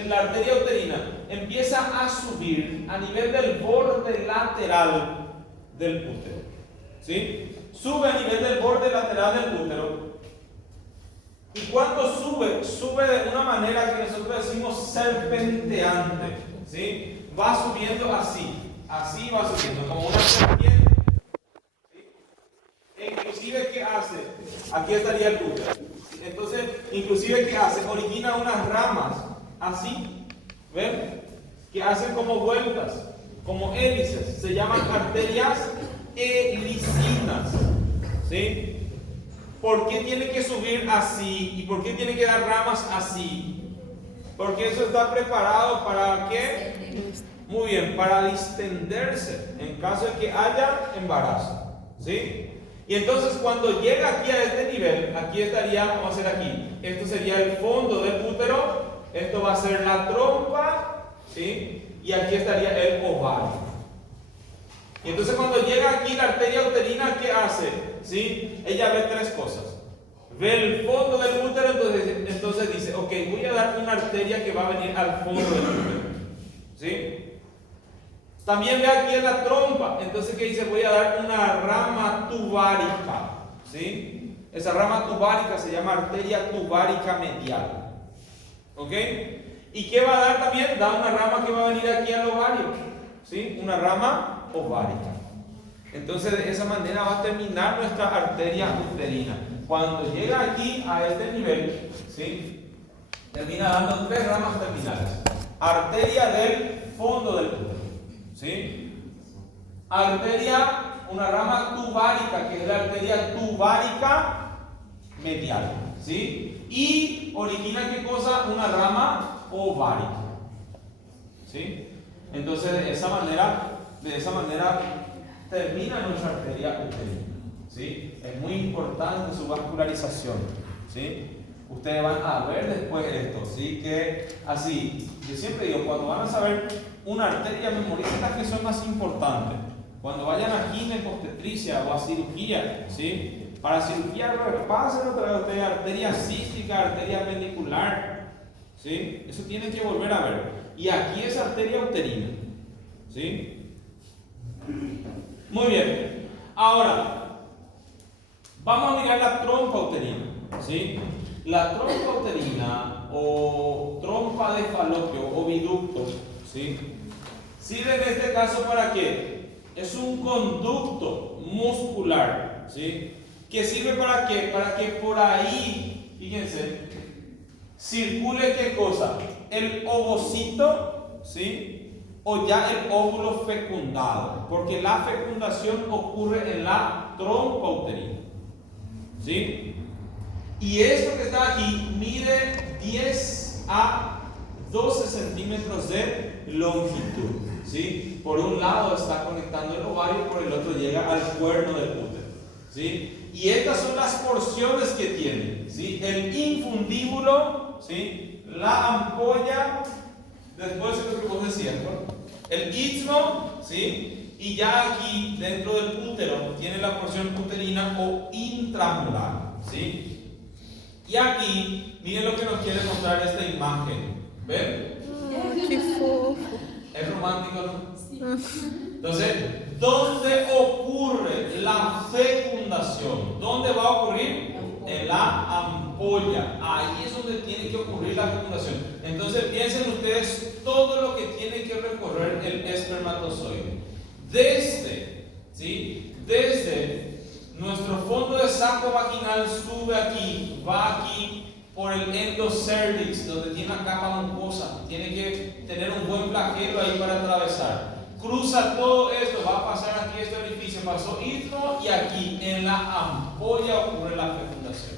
la arteria uterina? Empieza a subir a nivel del borde lateral del útero. ¿Sí? Sube a nivel del borde lateral del útero. Y cuando sube, sube de una manera que nosotros decimos serpenteante. ¿Sí? Va subiendo así. Así va subiendo, como una serpiente. ¿Sí? E inclusive, ¿qué hace? Aquí estaría el útero. Entonces, inclusive, ¿qué hace? Origina unas ramas. Así. ¿Ven? Que hacen como vueltas, como hélices. Se llaman arterias helicinas. ¿Sí? ¿Por qué tiene que subir así? ¿Y por qué tiene que dar ramas así? Porque eso está preparado para ¿qué? Muy bien, para distenderse en caso de que haya embarazo. ¿Sí? Y entonces cuando llega aquí a este nivel, aquí estaría, vamos a hacer aquí, esto sería el fondo del útero, esto va a ser la trompa, ¿sí? Y aquí estaría el ovario. Y entonces cuando llega aquí la arteria uterina, ¿qué hace? ¿Sí? Ella ve tres cosas. Ve el fondo del útero, entonces dice, ok, voy a dar una arteria que va a venir al fondo del útero. ¿Sí? También ve aquí en la trompa. Entonces, ¿qué dice? Voy a dar una rama tubárica. ¿Sí? Esa rama tubárica se llama arteria tubárica medial. ¿Ok? ¿Y qué va a dar también? Da una rama que va a venir aquí al ovario. ¿Sí? Una rama ovárica. Entonces, de esa manera va a terminar nuestra arteria uterina. Cuando llega aquí a este nivel, ¿sí? Termina dando 3 ramas terminales. Arteria del fondo del útero, ¿sí? Arteria, una rama tubárica, que es la arteria tubárica medial, ¿sí? Y origina, ¿qué cosa? Una rama ovárica, ¿sí? Entonces, de esa manera termina nuestra arteria uterina, ¿sí? Es muy importante su vascularización, ¿sí? Ustedes van a ver después esto, ¿sí? Que así, yo siempre digo, cuando van a saber una arteria, memoricen las que son más importantes. Cuando vayan a ginecobstetricia o a cirugía, ¿sí? Para cirugía, repasen otra vez ustedes arteria cística, arteria pendicular, ¿sí? Eso tienen que volver a ver. Y aquí es arteria uterina, ¿sí? Muy bien. Ahora, vamos a mirar la trompa uterina, ¿sí? La trompa uterina o trompa de falopio o viducto, ¿sí? Sirve en este caso para qué? Es un conducto muscular, ¿sí? Que sirve para qué? Para que por ahí, fíjense, circule qué cosa? El ovocito, ¿sí? O ya el óvulo fecundado, porque la fecundación ocurre en la trompa uterina, ¿sí? Y esto que está aquí mide 10 a 12 centímetros de longitud, ¿sí? Por un lado está conectando el ovario, por el otro llega al cuerno del útero, ¿sí? Y estas son las porciones que tiene, ¿sí? El infundíbulo, ¿sí? La ampolla, después de lo que vos decías, ¿no? El istmo, ¿sí? Y ya aquí dentro del útero tiene la porción uterina o intramural, ¿sí? Y aquí, miren lo que nos quiere mostrar esta imagen. ¿Ven? Qué fofo. Es romántico, ¿no? Sí. Entonces, ¿dónde ocurre la fecundación? ¿Dónde va a ocurrir? En la ampolla. Ahí es donde tiene que ocurrir la fecundación. Entonces, piensen ustedes todo lo que tiene que recorrer el espermatozoide. ¿Sí? Desde nuestro fondo de saco vaginal sube aquí, va aquí por el endocervix, donde tiene una capa mucosa, tiene que tener un buen flagelo ahí para atravesar. Cruza todo esto, va a pasar aquí este orificio, pasó istmo y aquí en la ampolla ocurre la fecundación.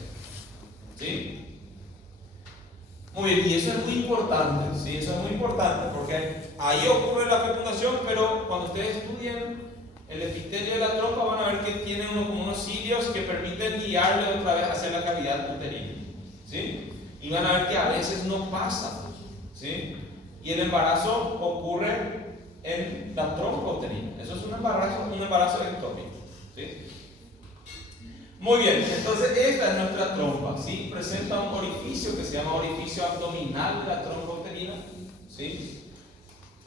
¿Sí? Muy bien, y eso es muy importante, ¿sí? Eso es muy importante porque ahí ocurre la fecundación, pero cuando ustedes estudien el epitelio de la trompa van a ver que tiene como unos cilios que permiten guiarle otra vez hacia la cavidad uterina, ¿sí? Y van a ver que a veces no pasa, ¿sí? Y el embarazo ocurre en la trompa uterina. Eso es un embarazo ectópico, ¿sí? Muy bien, entonces esta es nuestra trompa, ¿sí? Presenta un orificio que se llama orificio abdominal de la trompa uterina, ¿sí?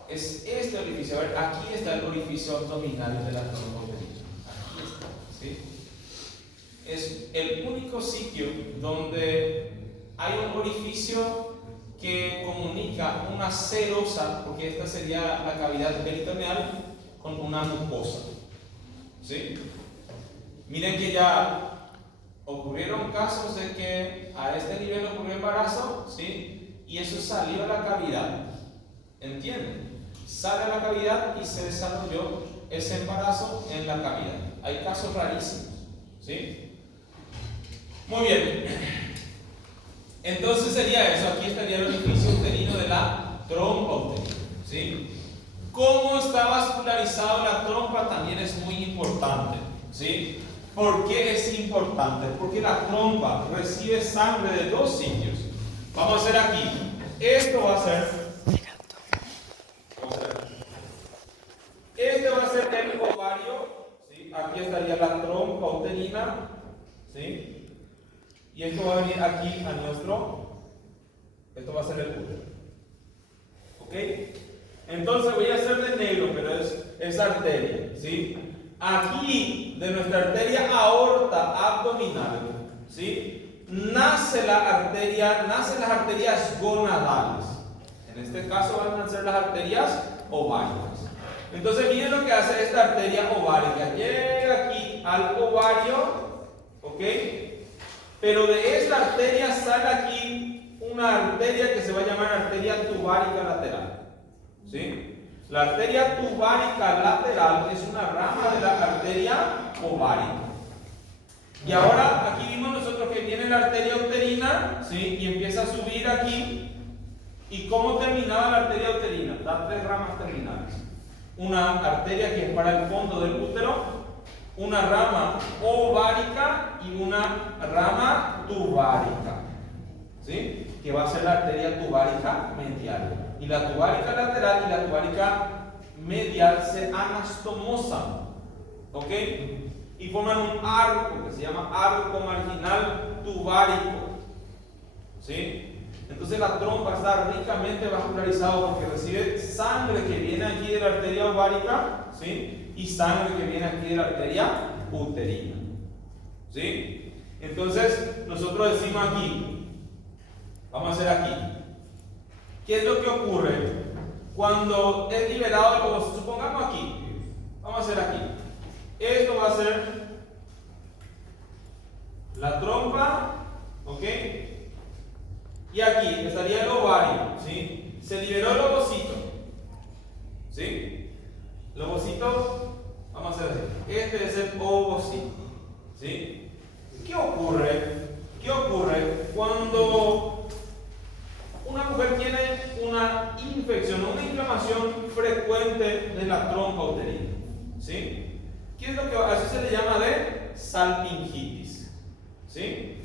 Es este orificio. A ver, aquí está el orificio abdominal de la trompa uterina. Aquí está, ¿sí? Es el único sitio donde hay un orificio que comunica una serosa, porque esta sería la cavidad peritoneal, con una mucosa, ¿sí? Miren que ya ocurrieron casos de que a este nivel ocurrió embarazo, ¿sí? Y eso salió a la cavidad, ¿entienden? Sale a la cavidad y se desarrolló ese embarazo en la cavidad. Hay casos rarísimos, ¿sí? Muy bien. Entonces sería eso. Aquí estaría el orificio uterino de la trompa uterina, ¿sí? ¿Cómo está vascularizado la trompa? También es muy importante, ¿sí? ¿Por qué es importante? Porque la trompa recibe sangre de dos sitios. Vamos a hacer aquí. Esto va a ser. Este va a ser el ovario, ¿sí? Aquí estaría la trompa uterina, ¿sí? Y esto va a venir aquí a nuestro, esto va a ser el útero, ¿ok? Entonces voy a hacer de negro, pero es arteria, ¿sí? Aquí, de nuestra arteria aorta abdominal, ¿sí? Nacen las arterias gonadales. En este caso van a ser las arterias ováricas. Entonces miren lo que hace esta arteria ovárica. Llega aquí al ovario, ¿ok? Pero de esta arteria sale aquí una arteria que se va a llamar arteria tubárica lateral, ¿sí? La arteria tubárica lateral es una rama de la arteria ovárica. Y ahora aquí vimos nosotros que viene la arteria uterina, ¿sí? Y empieza a subir aquí. ¿Y cómo terminaba la arteria uterina? Da 3 ramas terminales. Una arteria que es para el fondo del útero, una rama ovárica y una rama tubárica, ¿sí? Que va a ser la arteria tubárica medial. Y la tubárica lateral y la tubárica medial se anastomosan, ¿ok? Y forman un arco que se llama arco marginal tubárico, ¿sí? Entonces la trompa está ricamente vascularizada porque recibe sangre que viene aquí de la arteria ovárica, ¿sí? Y sangre que viene aquí de la arteria uterina, ¿sí? Entonces nosotros decimos aquí, vamos a hacer aquí, ¿qué es lo que ocurre cuando es liberado el ovocito? Supongamos aquí, vamos a hacer aquí, esto va a ser la trompa, ¿ok? Y aquí estaría el ovario, ¿sí? Se liberó el ovocito, ¿sí? El ovocito, vamos a hacer así. Este es el ovocito, ¿sí? ¿Qué ocurre? ¿Qué ocurre cuando una mujer tiene una infección o una inflamación frecuente de la trompa uterina? ¿Sí? ¿Qué es lo que así se le llama de salpingitis? ¿Sí?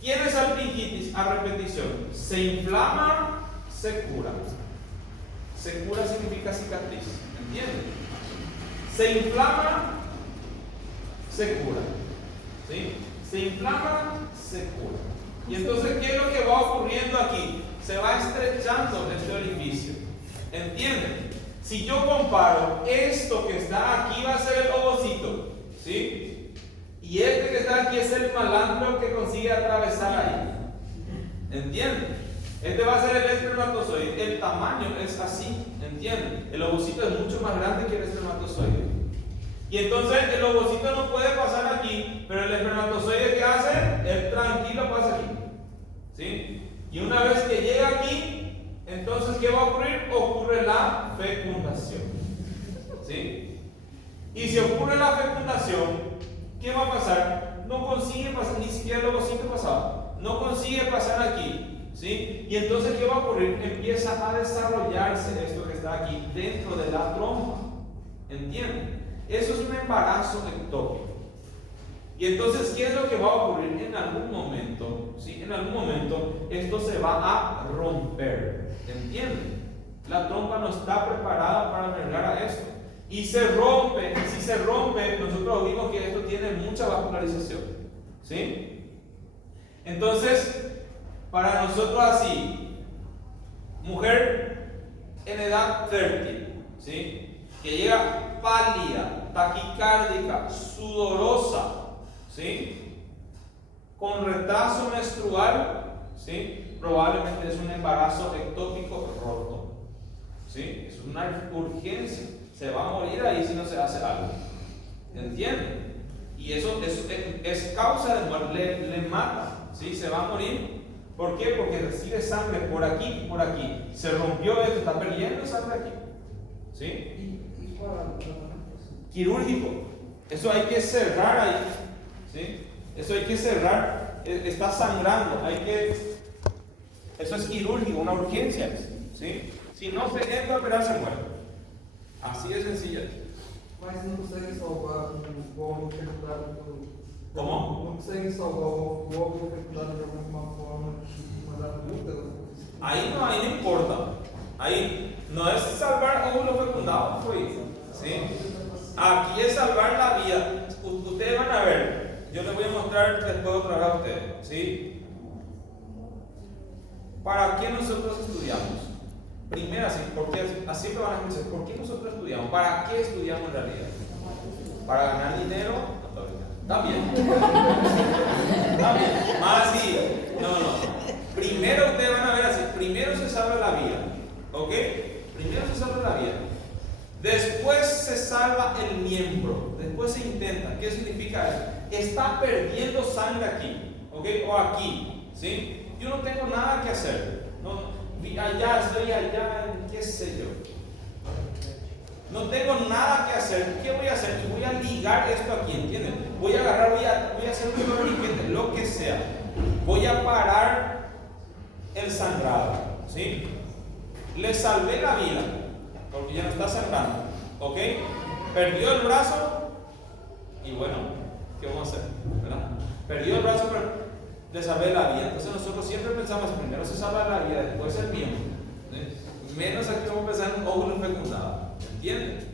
Tiene salpingitis a repetición. Se inflama, se cura. Se cura significa cicatriz. ¿Entienden? Se inflama, se cura. ¿Sí? Se inflama, se cura. Y entonces, ¿qué es lo que va ocurriendo aquí? Se va estrechando este orificio. ¿Entienden? Si yo comparo esto que está aquí, va a ser el ovocito, ¿sí? Y este que está aquí es el malandro que consigue atravesar ahí. ¿Entienden? Este va a ser el espermatozoide. El tamaño es así. ¿Entienden? El ovocito es mucho más grande que el espermatozoide. Y entonces el ovocito no puede pasar aquí, pero el espermatozoide, ¿qué hace? Él tranquilo pasa aquí, ¿sí? Y una vez que llega aquí, entonces ¿qué va a ocurrir? Ocurre la fecundación, ¿sí? Y si ocurre la fecundación, ¿qué va a pasar? No consigue pasar, ni siquiera el ovocito pasado, no consigue pasar aquí, ¿sí? Y entonces ¿qué va a ocurrir? Empieza a desarrollarse esto que está aquí dentro de la trompa, ¿entienden? Eso es un embarazo ectópico. Y entonces, ¿qué es lo que va a ocurrir? En algún momento, ¿sí? En algún momento esto se va a romper, ¿entienden? La trompa no está preparada para albergar a esto. Y se rompe, y si se rompe, nosotros vimos que esto tiene mucha vascularización, ¿sí? Entonces, para nosotros así, mujer en edad fértil, ¿sí? Que llega pálida, taquicárdica, sudorosa, ¿sí? Con retraso menstrual, ¿sí? Probablemente es un embarazo ectópico roto, ¿sí? Es una urgencia. Se va a morir ahí si no se hace algo. ¿Entienden? Y eso es causa de muerte, le mata, ¿sí? Se va a morir. ¿Por qué? Porque recibe sangre por aquí y por aquí. Se rompió esto, está perdiendo sangre aquí, ¿sí? ¿Y cuál es el tratamiento? Quirúrgico. Eso hay que cerrar ahí, ¿sí? Eso hay que cerrar. Está sangrando. Eso es quirúrgico, una urgencia, ¿sí? Si no se entra a operar, se muere. Así de sencillo. Mas não consegue salvar o órgão fecundado do. Como? Não consegue salvar o órgão fecundado de alguma forma e mandar para o útero? Ahí no importa. Ahí no es salvar óvulo fecundado, fue, ¿sí? Aquí es salvar la vida. Ustedes van a ver. Yo les voy a mostrar después otra vez a ustedes, ¿sí? ¿Para qué nosotros estudiamos? Primero, así, porque siempre van a escuchar, ¿por qué nosotros estudiamos? ¿Para qué estudiamos en realidad? ¿Para ganar dinero? No, también. También. Más así. No. Primero ustedes van a ver así. Primero se salva la vida. ¿Ok? Primero se salva la vida. Después se salva el miembro. Después se intenta. ¿Qué significa eso? Está perdiendo sangre aquí. ¿Ok? O aquí. ¿Sí? Yo no tengo nada que hacer. No, allá, estoy allá, qué sé yo. No tengo nada que hacer. ¿Qué voy a hacer? Y voy a ligar esto aquí, ¿entienden? Voy a agarrar, voy a hacer un torniquete, lo que sea. Voy a parar el sangrado, ¿sí? Le salvé la vida, porque ya no está sangrando, ¿ok? Perdió el brazo, y bueno, ¿qué vamos a hacer? ¿Verdad? Perdió el brazo, pero le salvé la vida. Entonces nosotros siempre pensamos, primero se salva la vida, después el miembro, ¿sí? Menos aquí vamos a pensar en óvulo fecundado, ¿entienden?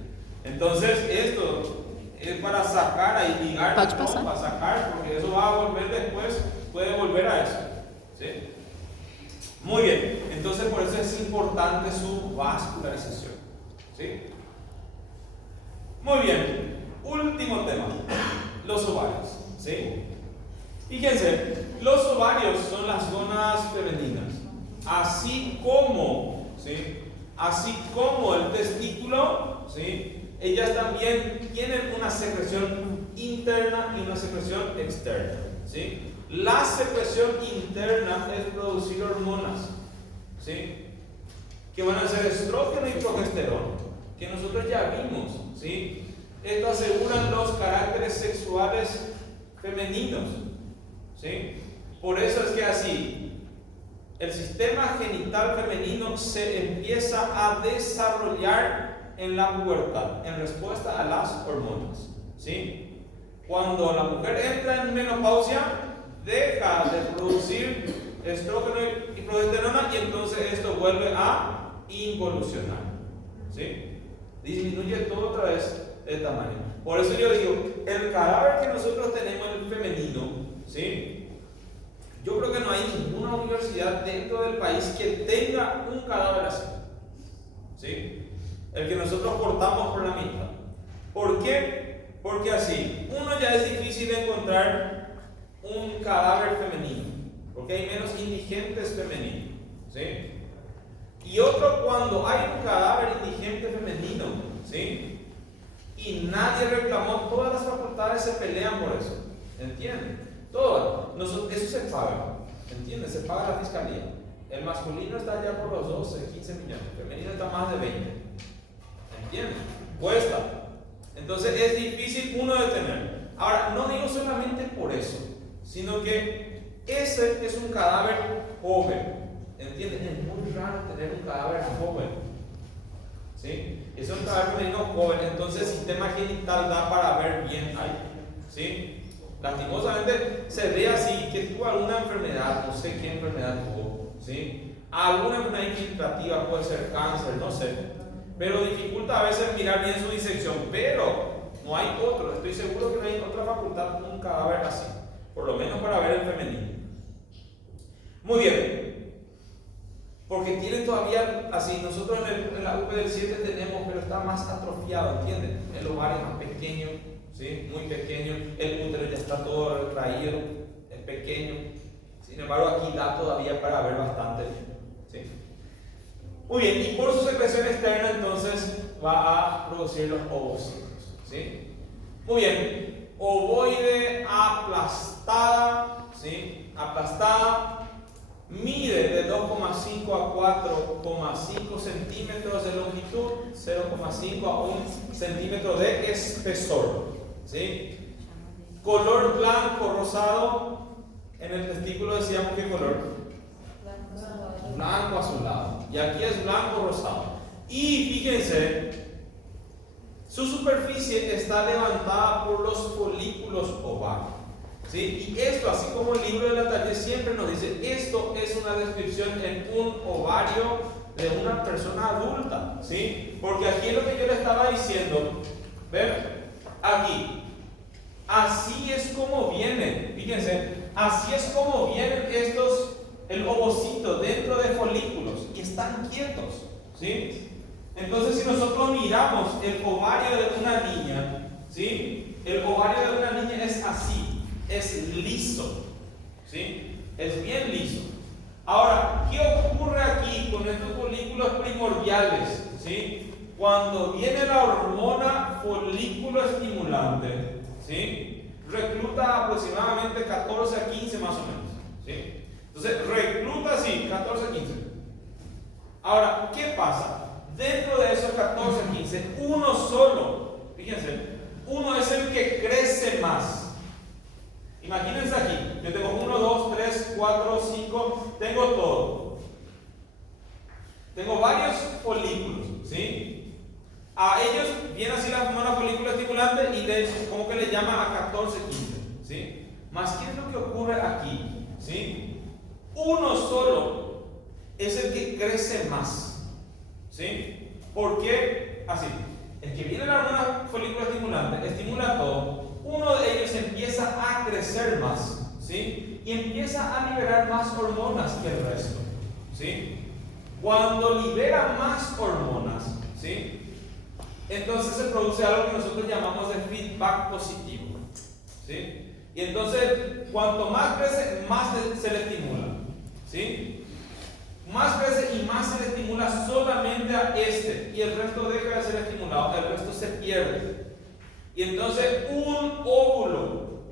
Entonces esto es para sacar ahí, ligar, ¿no? Para sacar, porque eso va a volver después, puede volver a eso, ¿sí? Muy bien, entonces por eso es importante su vascularización, ¿sí? Muy bien, último tema, los ovarios, ¿sí? Fíjense, los ovarios son las gónadas femeninas, así como, ¿sí? Así como el testículo, ¿sí? Ellas también tienen una secreción interna y una secreción externa, ¿sí? La secreción interna es producir hormonas, ¿sí? Que van a ser estrógeno y progesterona, que nosotros ya vimos, ¿sí? Esto aseguran los caracteres sexuales femeninos, ¿sí? Por eso es que así el sistema genital femenino se empieza a desarrollar en la pubertad en respuesta a las hormonas, ¿sí? Cuando la mujer entra en menopausia, deja de producir estrógeno y progesterona y entonces esto vuelve a involucionar, ¿sí? Disminuye todo otra vez de tamaño. Por eso yo digo, el cadáver que nosotros tenemos en el femenino, ¿sí? Yo creo que no hay ninguna universidad dentro del país que tenga un cadáver así, ¿sí? El que nosotros cortamos por la mitad. ¿Por qué? Porque así, uno ya es difícil encontrar un cadáver femenino, porque hay menos indigentes femeninos, ¿sí? Y otro, cuando hay un cadáver indigente femenino, ¿sí? Y nadie reclamó, todas las facultades se pelean por eso, ¿entienden? Todo, eso se paga, ¿entiendes? Se paga la fiscalía. El masculino está ya por los 12, 15 millones, el femenino está más de 20, ¿entiendes? Cuesta. Entonces es difícil uno detener. Ahora, no digo solamente por eso, sino que ese es un cadáver joven, ¿entiendes? Es muy raro tener un cadáver joven, ¿sí? Es un cadáver femenino joven, entonces el sistema genital da para ver bien ahí, ¿sí? Lastimosamente se ve así, que tuvo alguna enfermedad, no sé qué enfermedad tuvo, ¿sí? Alguna enfermedad infiltrativa, puede ser cáncer, no sé, pero dificulta a veces mirar bien su disección, pero no hay otro, estoy seguro que no hay otra facultad con un cadáver así, por lo menos para ver el femenino. Muy bien, porque tienen todavía así, nosotros en la UP del 7 tenemos, pero está más atrofiado, ¿entienden? El ovario es más pequeño, ¿sí? Muy pequeño, el útero ya está todo retraído, es pequeño, sin embargo aquí da todavía para ver bastante bien, ¿sí? Muy bien, y por su secreción externa entonces va a producir los ovocitos, ¿sí? Muy bien, ovoide aplastada, ¿sí? Aplastada, mide de 2,5 a 4,5 centímetros de longitud, 0,5 a 1 centímetro de espesor, ¿sí? Color blanco rosado. En el testículo decíamos que color blanco azulado, y aquí es blanco rosado. Y fíjense, su superficie está levantada por los folículos ovarios, ¿sí? Y esto, así como el libro de la Taller siempre nos dice, esto es una descripción en un ovario de una persona adulta, ¿sí? Porque aquí es lo que yo le estaba diciendo, ¿ven? Aquí, así es como vienen, fíjense, así es como vienen estos, el ovocito dentro de folículos, y están quietos, ¿sí? Entonces, si nosotros miramos el ovario de una niña, ¿sí? El ovario de una niña es así, es liso, ¿sí? Es bien liso. Ahora, ¿qué ocurre aquí con estos folículos primordiales? ¿Sí? Cuando viene la hormona folículo estimulante, ¿sí? Recluta aproximadamente 14 a 15 más o menos, ¿sí? Entonces, recluta así, 14 a 15. Ahora, ¿qué pasa? Dentro de esos 14 a 15, uno solo, fíjense, uno es el que crece más. Imagínense aquí, yo tengo 1, 2, 3, 4, 5, tengo todo. Tengo varios folículos, ¿sí? A ellos viene así la hormona folículo estimulante y como que le llama a 14, 15, ¿sí? Más, ¿qué es lo que ocurre aquí? ¿Sí? Uno solo es el que crece más, ¿sí? ¿Por qué? Así, el que viene la hormona folículo estimulante estimula todo. Uno de ellos empieza a crecer más, ¿sí? Y empieza a liberar más hormonas que el resto, ¿sí? Cuando libera más hormonas, ¿sí? Entonces se produce algo que nosotros llamamos de feedback positivo, ¿sí? Y entonces, cuanto más crece, más se le estimula, ¿sí? Más crece y más se le estimula solamente a este, y el resto deja de ser estimulado, el resto se pierde. Y entonces un óvulo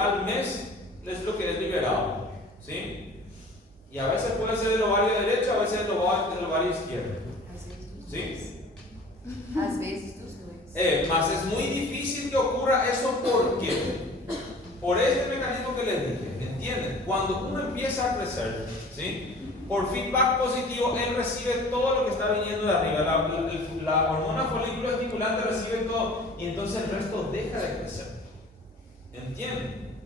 al mes es lo que es liberado, ¿sí? Y a veces puede ser el ovario derecho, a veces el ovario izquierdo, ¿sí? Às vezes dos dois. Mas es muy difícil que ocurra eso. ¿Por qué? Por este mecanismo que les dije, ¿entienden? Cuando uno empieza a crecer, ¿sí? Por feedback positivo, él recibe todo lo que está viniendo de arriba. La hormona folículo estimulante recibe todo y entonces el resto deja de crecer. ¿Entienden?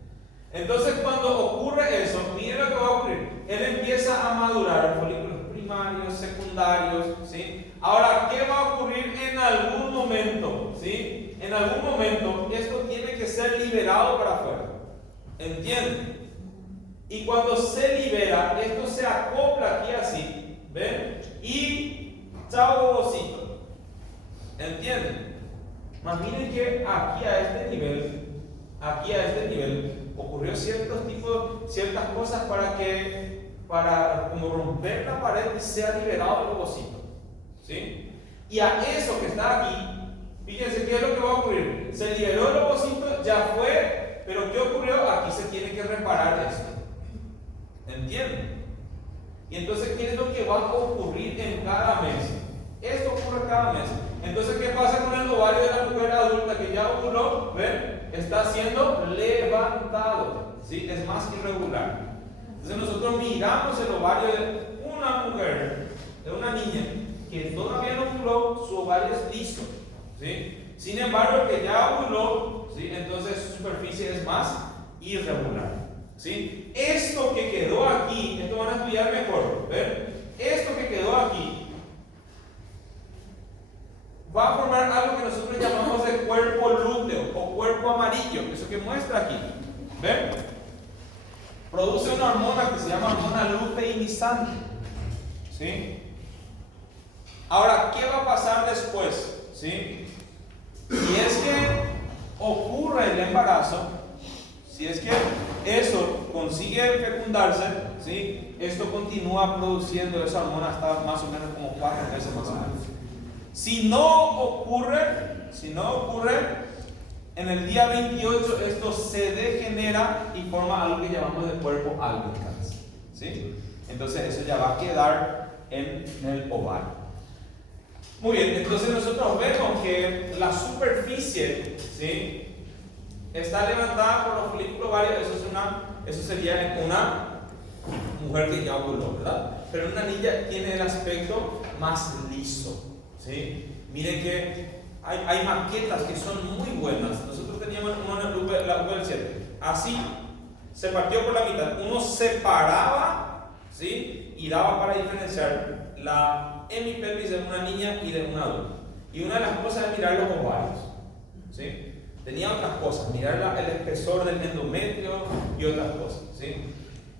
Entonces, cuando ocurre eso, miren lo que va a ocurrir. Él empieza a madurar folículos primarios, secundarios, ¿sí? Ahora, ¿qué va a ocurrir en algún momento? ¿Sí? En algún momento, esto tiene que ser liberado para afuera. ¿Entienden? Y cuando se libera, esto se acopla aquí así, ¿ven? Y chao bobocito. ¿Entienden? Mas miren que aquí a este nivel, ocurrió ciertas cosas para como romper la pared y sea liberado el bobocito, ¿sí? Y a eso que está aquí, fíjense qué es lo que va a ocurrir. Se liberó el bobocito, ya fue, pero ¿qué ocurrió? Aquí se tiene que reparar esto. ¿Entienden? Y entonces, ¿qué es lo que va a ocurrir en cada mes? Esto ocurre cada mes. Entonces, ¿qué pasa con el ovario de la mujer adulta que ya ovuló? ¿Ven? Está siendo levantado, ¿sí? Es más irregular. Entonces, nosotros miramos el ovario de una mujer, de una niña que todavía no ovuló, su ovario es liso, ¿sí? Sin embargo, el que ya ovuló, ¿sí? Entonces su superficie es más irregular. ¿Sí? Esto que quedó aquí, esto van a estudiar mejor, ¿ven? Esto que quedó aquí va a formar algo que nosotros llamamos de cuerpo lúteo o cuerpo amarillo, eso que muestra aquí, ¿ven? Produce una hormona que se llama hormona luteinizante, ¿sí? Ahora, ¿qué va a pasar después? ¿Sí? Si es que ocurre el embarazo, si es que eso consigue fecundarse, ¿sí? Esto continúa produciendo esa hormona hasta más o menos como 4 meses más o menos. Si no ocurre, en el día 28 esto se degenera y forma algo que llamamos de cuerpo albicans, ¿sí? Entonces eso ya va a quedar en el ovario. Muy bien, entonces nosotros vemos que la superficie, ¿sí? Está levantada por los folículos ovarios. Eso sería una mujer que ya ovuló, ¿verdad? Pero una niña tiene el aspecto más liso, ¿sí? Miren que hay maquetas que son muy buenas. Nosotros teníamos una la UL7. Así se partió por la mitad. Uno separaba, ¿sí? Y daba para diferenciar la hemipelvis de una niña y de un adulto. Y una de las cosas es mirar los ovarios, ¿sí? Tenía otras cosas, mirar el espesor del endometrio y otras cosas, ¿sí?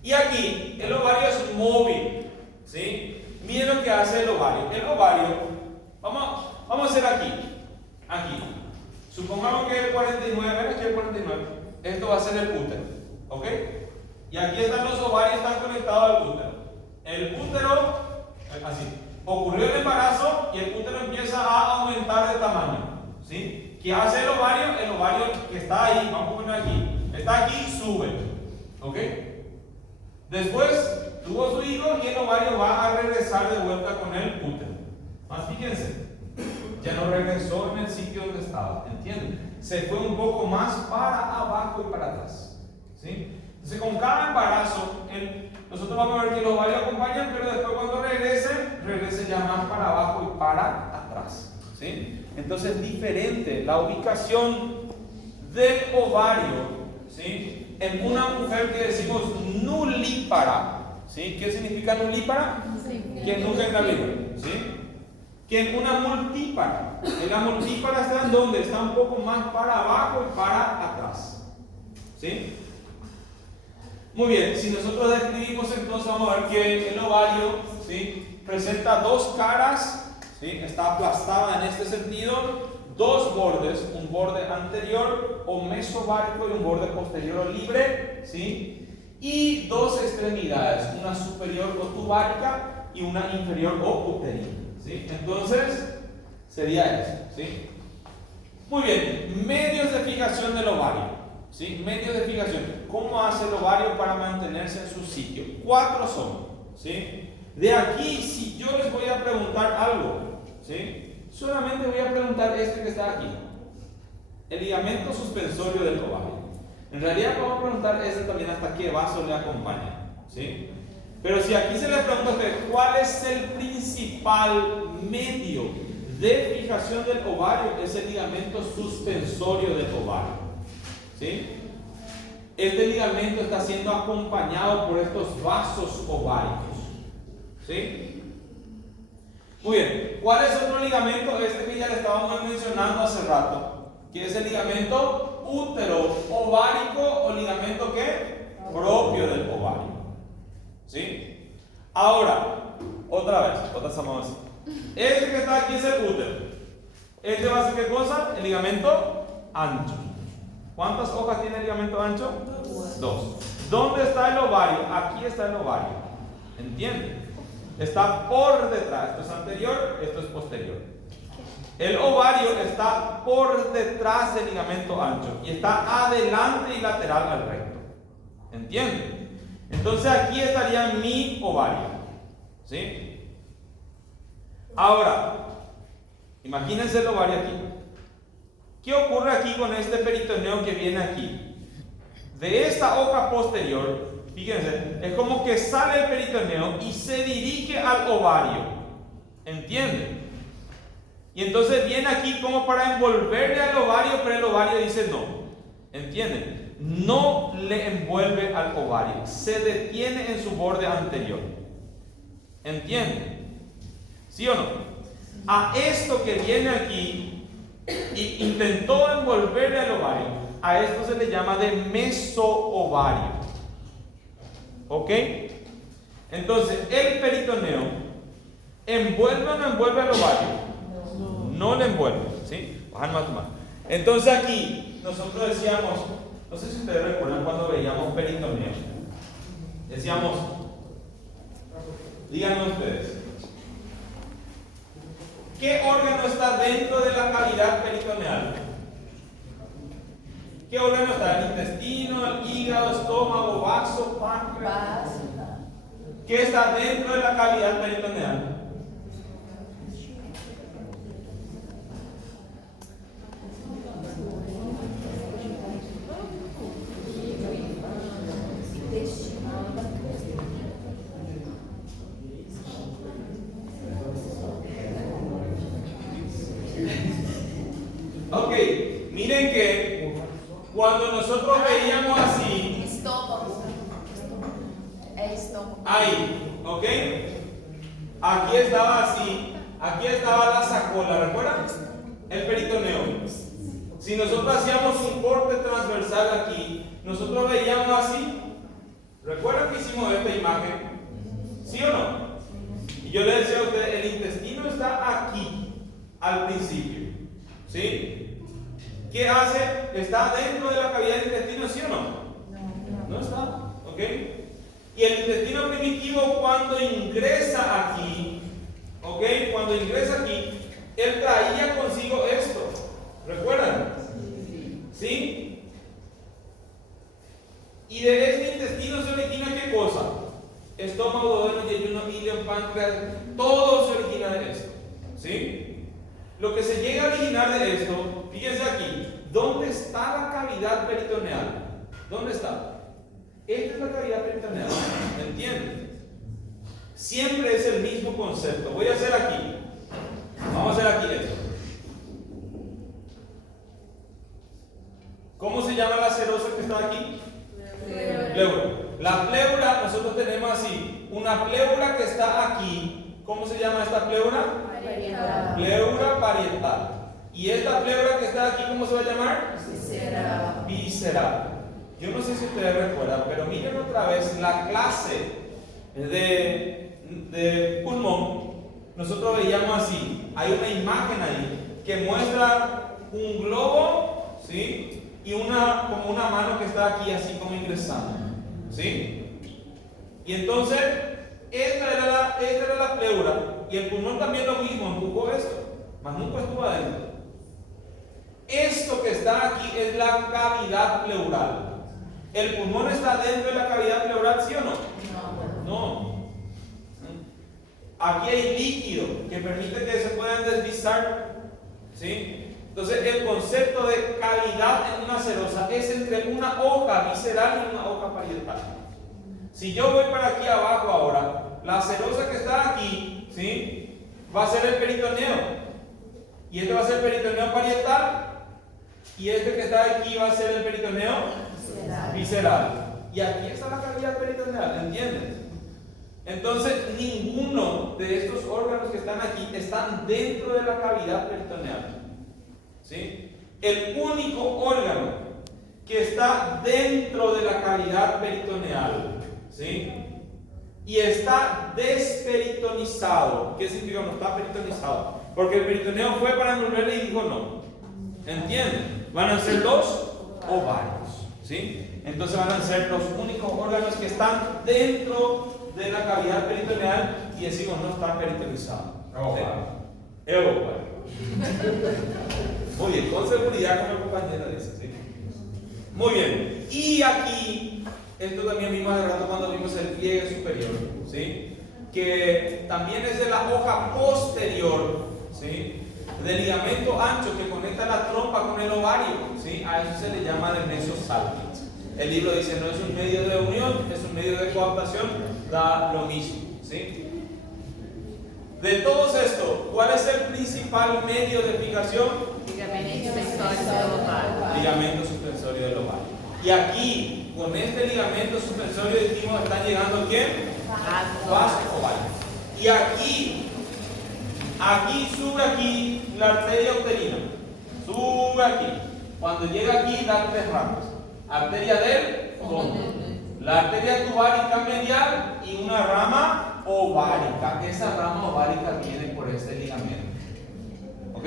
Y aquí el ovario es móvil, ¿sí? Miren lo que hace el ovario. El ovario, vamos a hacer aquí. Supongamos que el 49, ven aquí el 49. Esto va a ser el útero, ¿ok? Y aquí están los ovarios, están conectados al útero. El útero, así, ocurrió el embarazo y el útero empieza a aumentar de tamaño, ¿sí? ¿Qué hace el ovario? El ovario que está ahí, vamos a poner aquí, está aquí, sube, ¿ok? Después tuvo su hijo y el ovario va a regresar de vuelta con el útero. Más fíjense, ya no regresó en el sitio donde estaba, ¿entienden? Se fue un poco más para abajo y para atrás, ¿sí? Entonces con cada embarazo, nosotros vamos a ver que los ovarios acompañan, pero después cuando regresen ya más para abajo y para atrás, ¿sí? Entonces es diferente la ubicación del ovario, ¿sí? En una mujer que decimos nulípara, ¿sí? ¿Qué significa nulípara? Que nunca engalida, ¿sí? Que en una multípara. En la multípara está en donde está un poco más para abajo y para atrás, ¿sí? Muy bien, si nosotros describimos entonces vamos a ver que el ovario, ¿sí? Presenta dos caras, ¿sí? Está aplastada en este sentido, dos bordes, un borde anterior o mesovárico y un borde posterior o libre, ¿sí? Y dos extremidades, una superior o tubaria y una inferior o uterina, ¿sí? Entonces sería eso, ¿sí? Muy bien, medios de fijación del ovario, ¿sí? Medios de fijación. ¿Cómo hace el ovario para mantenerse en su sitio? 4 son, ¿sí? De aquí, si yo les voy a preguntar algo, ¿sí? Solamente voy a preguntar este que está aquí, el ligamento suspensorio del ovario. En realidad vamos a preguntar este también hasta qué vaso le acompaña, ¿sí? Pero si aquí se le pregunta a usted cuál es el principal medio de fijación del ovario, es el ligamento suspensorio del ovario, ¿sí? Este ligamento está siendo acompañado por estos vasos ováricos, ¿sí? Muy bien, ¿cuál es otro ligamento? Este que ya le estábamos mencionando hace rato, que es el ligamento útero ovárico o ligamento ¿qué? Propio del ovario, ¿sí? Ahora, otra vez, vamos así. Este que está aquí es el útero. Este va a ser ¿qué cosa? El ligamento ancho. ¿Cuántas hojas tiene el ligamento ancho? 2. ¿Dónde está el ovario? Aquí está el ovario. ¿Entienden? Está por detrás. Esto es anterior, esto es posterior. El ovario está por detrás del ligamento ancho y está adelante y lateral al recto. ¿Entienden? Entonces aquí estaría mi ovario, ¿sí? Ahora, imagínense el ovario aquí. ¿Qué ocurre aquí con este peritoneo que viene aquí? De esta hoja posterior, fíjense, es como que sale el peritoneo y se dirige al ovario. ¿Entienden? Y entonces viene aquí como para envolverle al ovario, pero el ovario dice no. ¿Entienden? No le envuelve al ovario, se detiene en su borde anterior. ¿Entienden? ¿Sí o no? A esto que viene aquí y intentó envolverle al ovario, a esto se le llama de mesoovario. ¿Ok? Entonces, el peritoneo ¿envuelve o no envuelve al ovario? No le envuelve, ¿sí? Bajan más tu mano. Entonces aquí nosotros decíamos, no sé si ustedes recuerdan cuando veíamos peritoneo, decíamos, díganme ustedes, ¿qué órgano está dentro de la cavidad peritoneal? ¿Qué órgano está? El intestino, el hígado, estómago, vaso, páncreas. ¿Qué está dentro de la cavidad peritoneal? Ok, miren que cuando nosotros veíamos así, Estômago. É estômago. ahí, ok, aquí estaba así, aquí estaba la sacola, ¿recuerdan? El peritoneo. Si nosotros hacíamos un corte transversal aquí, nosotros veíamos así. ¿Recuerdan que hicimos esta imagen? ¿Sí o no? Y yo le decía a ustedes, el intestino está aquí, al principio. ¿Sí? ¿Qué hace? ¿Está dentro de la cavidad del intestino, sí o no? No está. ¿Ok? Y el intestino primitivo cuando ingresa aquí, ¿ok? Cuando ingresa aquí, él traía consigo esto. ¿Recuerdan? ¿Sí? Y de este intestino se origina ¿qué cosa? Estómago, duodeno, yeyuno, ilio, páncreas, todo se origina de esto. ¿Sí? Lo que se llega a originar de esto, fíjense aquí, ¿dónde está la cavidad peritoneal? ¿Dónde está? Esta es la cavidad peritoneal, ¿entienden? Siempre es el mismo concepto. Voy a hacer aquí, vamos a hacer aquí esto. ¿Cómo se llama la serosa que está aquí? Pleura. La pleura, nosotros tenemos así, una pleura que está aquí. ¿Cómo se llama esta pleura? Parietal. Pleura parietal. Y esta pleura que está aquí, ¿cómo se va a llamar? Visceral. Visceral. Yo no sé si ustedes recuerdan, pero miren otra vez la clase de pulmón. Nosotros veíamos así, hay una imagen ahí que muestra un globo, ¿sí? Y como una mano que está aquí así como ingresando, ¿sí? Y entonces esta era la pleura, y el pulmón también lo mismo, empujó esto, mas nunca estuvo adentro. Esto que está aquí es la cavidad pleural. ¿El pulmón está dentro de la cavidad pleural, sí o no? No. Aquí hay líquido que permite que se puedan deslizar, ¿sí? Entonces el concepto de cavidad en una serosa es entre una hoja visceral y una hoja parietal. Si yo voy para aquí abajo ahora, la serosa que está aquí, ¿sí? Va a ser el peritoneo. Y este va a ser el peritoneo parietal. Y este que está aquí va a ser el peritoneo visceral. Y aquí está la cavidad peritoneal, ¿entienden? Entonces, ninguno de estos órganos que están aquí están dentro de la cavidad peritoneal. ¿Sí? El único órgano que está dentro de la cavidad peritoneal, ¿sí? Y está desperitonizado. ¿Qué significa no está peritonizado? Porque el peritoneo fue para envolverle y dijo no. ¿Entienden? Van a ser los ovarios, ¿sí? Entonces van a ser los únicos órganos que están dentro de la cavidad peritoneal y decimos no están peritonizados. Ovario. Muy bien, con seguridad como el compañero dice, ¿sí? Muy bien. Y aquí, esto también vimos hace rato cuando vimos el pliegue superior, ¿sí? Que también es de la hoja posterior, ¿sí? Del ligamento ancho que conecta la trompa con el ovario, ¿sí? A eso se le llama de mesosalpinx. El libro dice no es un medio de unión, es un medio de coaptación, da lo mismo, ¿sí? De todos estos, ¿cuál es el principal medio de fijación? Ligamento suspensorio del ovario. Ligamento suspensorio del ovario. Y aquí, con este ligamento suspensorio dijimos, ¿están llegando quién? Vasos ovarios. Y aquí sube aquí la arteria uterina. Sube aquí. Cuando llega aquí, da tres ramas. Arteria del fondo, la arteria tubárica medial y una rama ovárica. Esa rama ovárica viene por este ligamento, ¿ok?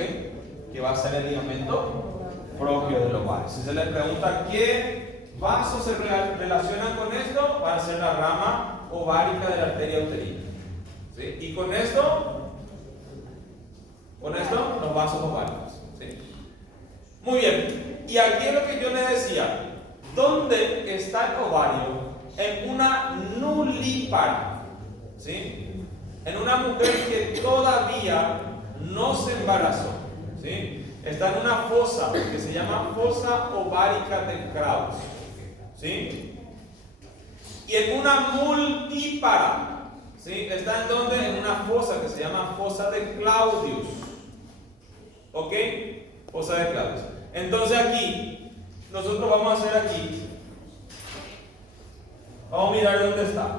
Que va a ser el ligamento propio del ovario. Si se le pregunta qué vasos se relacionan con esto, va a ser la rama ovárica de la arteria uterina, ¿sí? Y con esto los vasos ováricos, ¿sí? Muy bien. Y aquí es lo que yo les decía. ¿Dónde está el ovario? En una nulípara, ¿sí? En una mujer que todavía no se embarazó, ¿sí? Está en una fosa que se llama fosa ovárica de Kraus, ¿sí? Y en una multípara, ¿sí? Está en donde? En una fosa que se llama fosa de Claudius, ¿ok? Fosa de Claudius. Entonces aquí nosotros vamos a hacer aquí, vamos a mirar dónde está.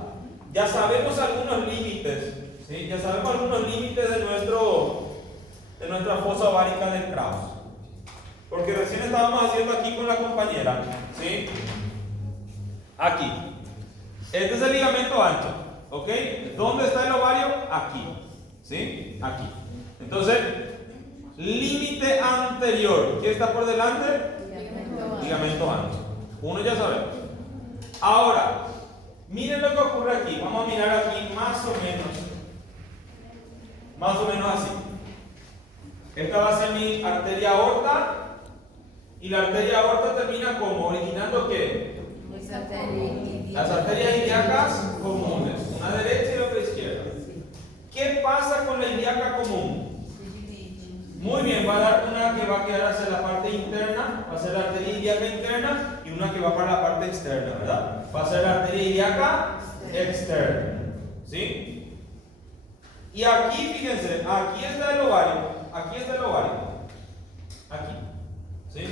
Ya sabemos algunos límites, ¿sí? Ya sabemos algunos límites de nuestra fosa ovárica del Kraus. Porque recién estábamos haciendo aquí con la compañera, ¿sí? Aquí. Este es el ligamento ancho, ¿Ok? ¿Dónde está el ovario? Aquí. ¿Sí? Aquí. Entonces, límite anterior. ¿Qué está por delante? Ligamento ancho. Uno ya sabe. Ahora, miren lo que ocurre aquí. Vamos a mirar aquí más o menos así. Esta va a ser mi arteria aorta. Y la arteria aorta termina como originando ¿qué? Las arterias ilíacas comunes, una derecha y otra izquierda. ¿Qué pasa con la ilíaca común? Muy bien, va a dar una que va a quedar hacia la parte interna, va a ser la arteria ilíaca interna, y una que va para la parte externa, ¿verdad? Va a ser la arteria ilíaca externa. ¿Sí? Y aquí, fíjense, aquí está el ovario, aquí está el ovario. Aquí. ¿Sí?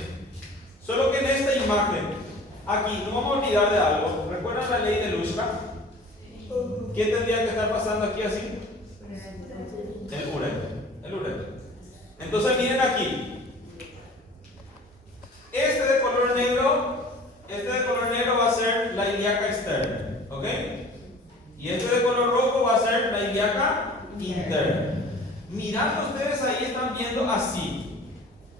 Solo que en esta imagen, aquí, no vamos a olvidar de algo. ¿Recuerdan la ley de Lushka? ¿Qué tendría que estar pasando aquí así? El ureter. Entonces miren aquí. Este de color negro va a ser la ilíaca externa. ¿Ok? Y este de color rojo va a ser la ilíaca interna. Mirando ustedes ahí están viendo así.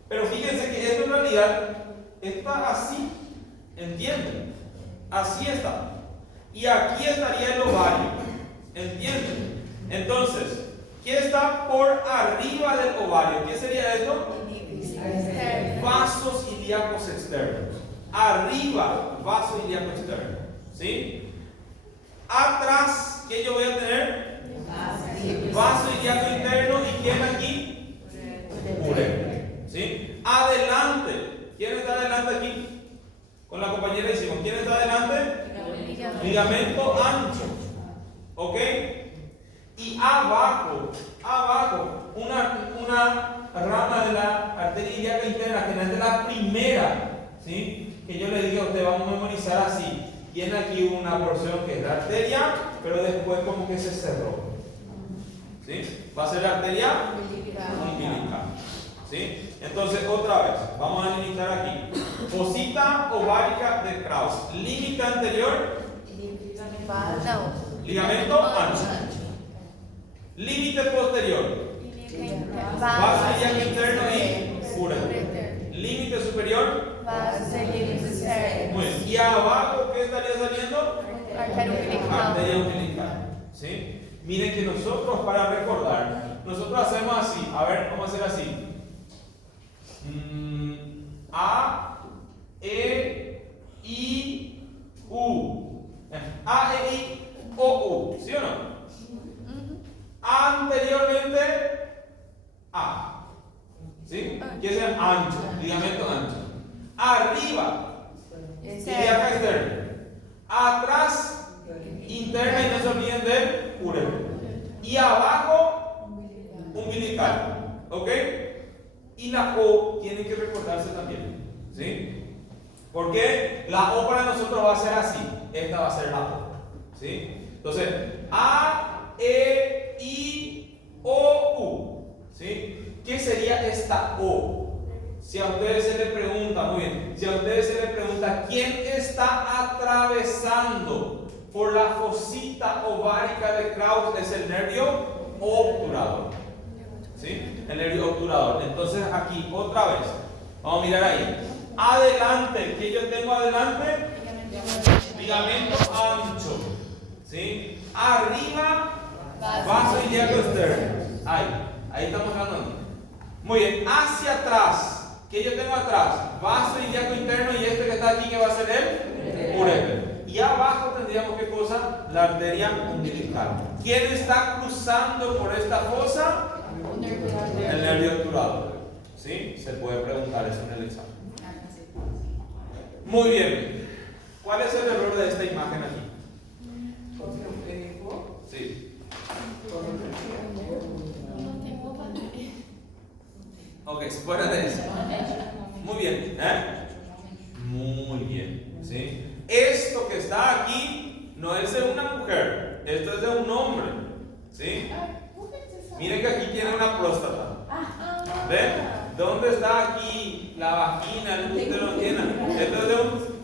Pero fíjense que esto en realidad está así. ¿Entienden? Así está. Y aquí estaría el ovario. ¿Entienden? Entonces, ¿qué está por arriba del ovario? ¿Qué sería esto? Vasos ilíacos externos. Arriba, vaso ilíaco externo. ¿Sí? Atrás, ¿qué yo voy a tener? Vaso ilíaco interno. ¿Y quién aquí? Ureter. ¿Sí? Adelante. ¿Quién está adelante aquí? Con la compañera hicimos. ¿Quién está adelante? Ligamento ancho. ¿Ok? Y abajo, una rama de la arteria ilíaca interna, que no es de la primera, ¿sí? Que yo le dije a usted, vamos a memorizar así. Tiene aquí una porción que es la arteria, pero después como que se cerró. ¿Sí? Va a ser la arteria umbilical. ¿Sí? Entonces, otra vez, vamos a limitar aquí. Fosita ovárica de Krauss. Límite anterior. Ligamento ancho. Límite posterior. Vaso ilíaco interno y ureter. Límite superior. Muy bien. ¿Y abajo qué estaría saliendo? Arteria umbilical. ¿Sí? Miren que nosotros, para recordar, nosotros hacemos así. A ver, vamos a hacer así. A, E, I, U. A, E, I, O, U. ¿Sí o no? Anteriormente, A. ¿Sí? Que sea ancho, ligamento ancho. Arriba, ilíaca externa. Atrás, interna, y no se olviden del ureter. Y abajo, umbilical. ¿Ok? Y la O tiene que recordarse también. ¿Sí? Porque la O para nosotros va a ser así. Esta va a ser la O. ¿Sí? Entonces, A, E, I, O, U. ¿Sí? ¿Qué sería esta O? Si a ustedes se les pregunta, muy bien, si a ustedes se les pregunta quién está atravesando por la fosita ovárica de Krauss, es el nervio obturador. ¿Sí? El nervio obturador. Entonces aquí, otra vez, vamos a mirar ahí. Adelante, ¿qué yo tengo adelante? Ligamento ancho. ¿Sí? Arriba, vaso ilíaco externo. Ahí estamos hablando. Muy bien, hacia atrás. ¿Qué yo tengo atrás? Vaso ilíaco interno, y este que está aquí, que va a ser el ureter. Y abajo tendríamos, ¿qué cosa? La arteria umbilical. ¿Quién está cruzando por esta fosa? El nervio obturador. ¿Sí? Se puede preguntar eso en el examen. Muy bien. ¿Cuál es el error de esta imagen aquí? Sí. Ok, fuera de eso. Muy bien. Muy bien. ¿Sí? Esto que está aquí no es de una mujer, esto es de un hombre. ¿Sí? Miren que aquí tiene una próstata. ¿Ven? ¿Dónde está aquí la vagina, el útero? Este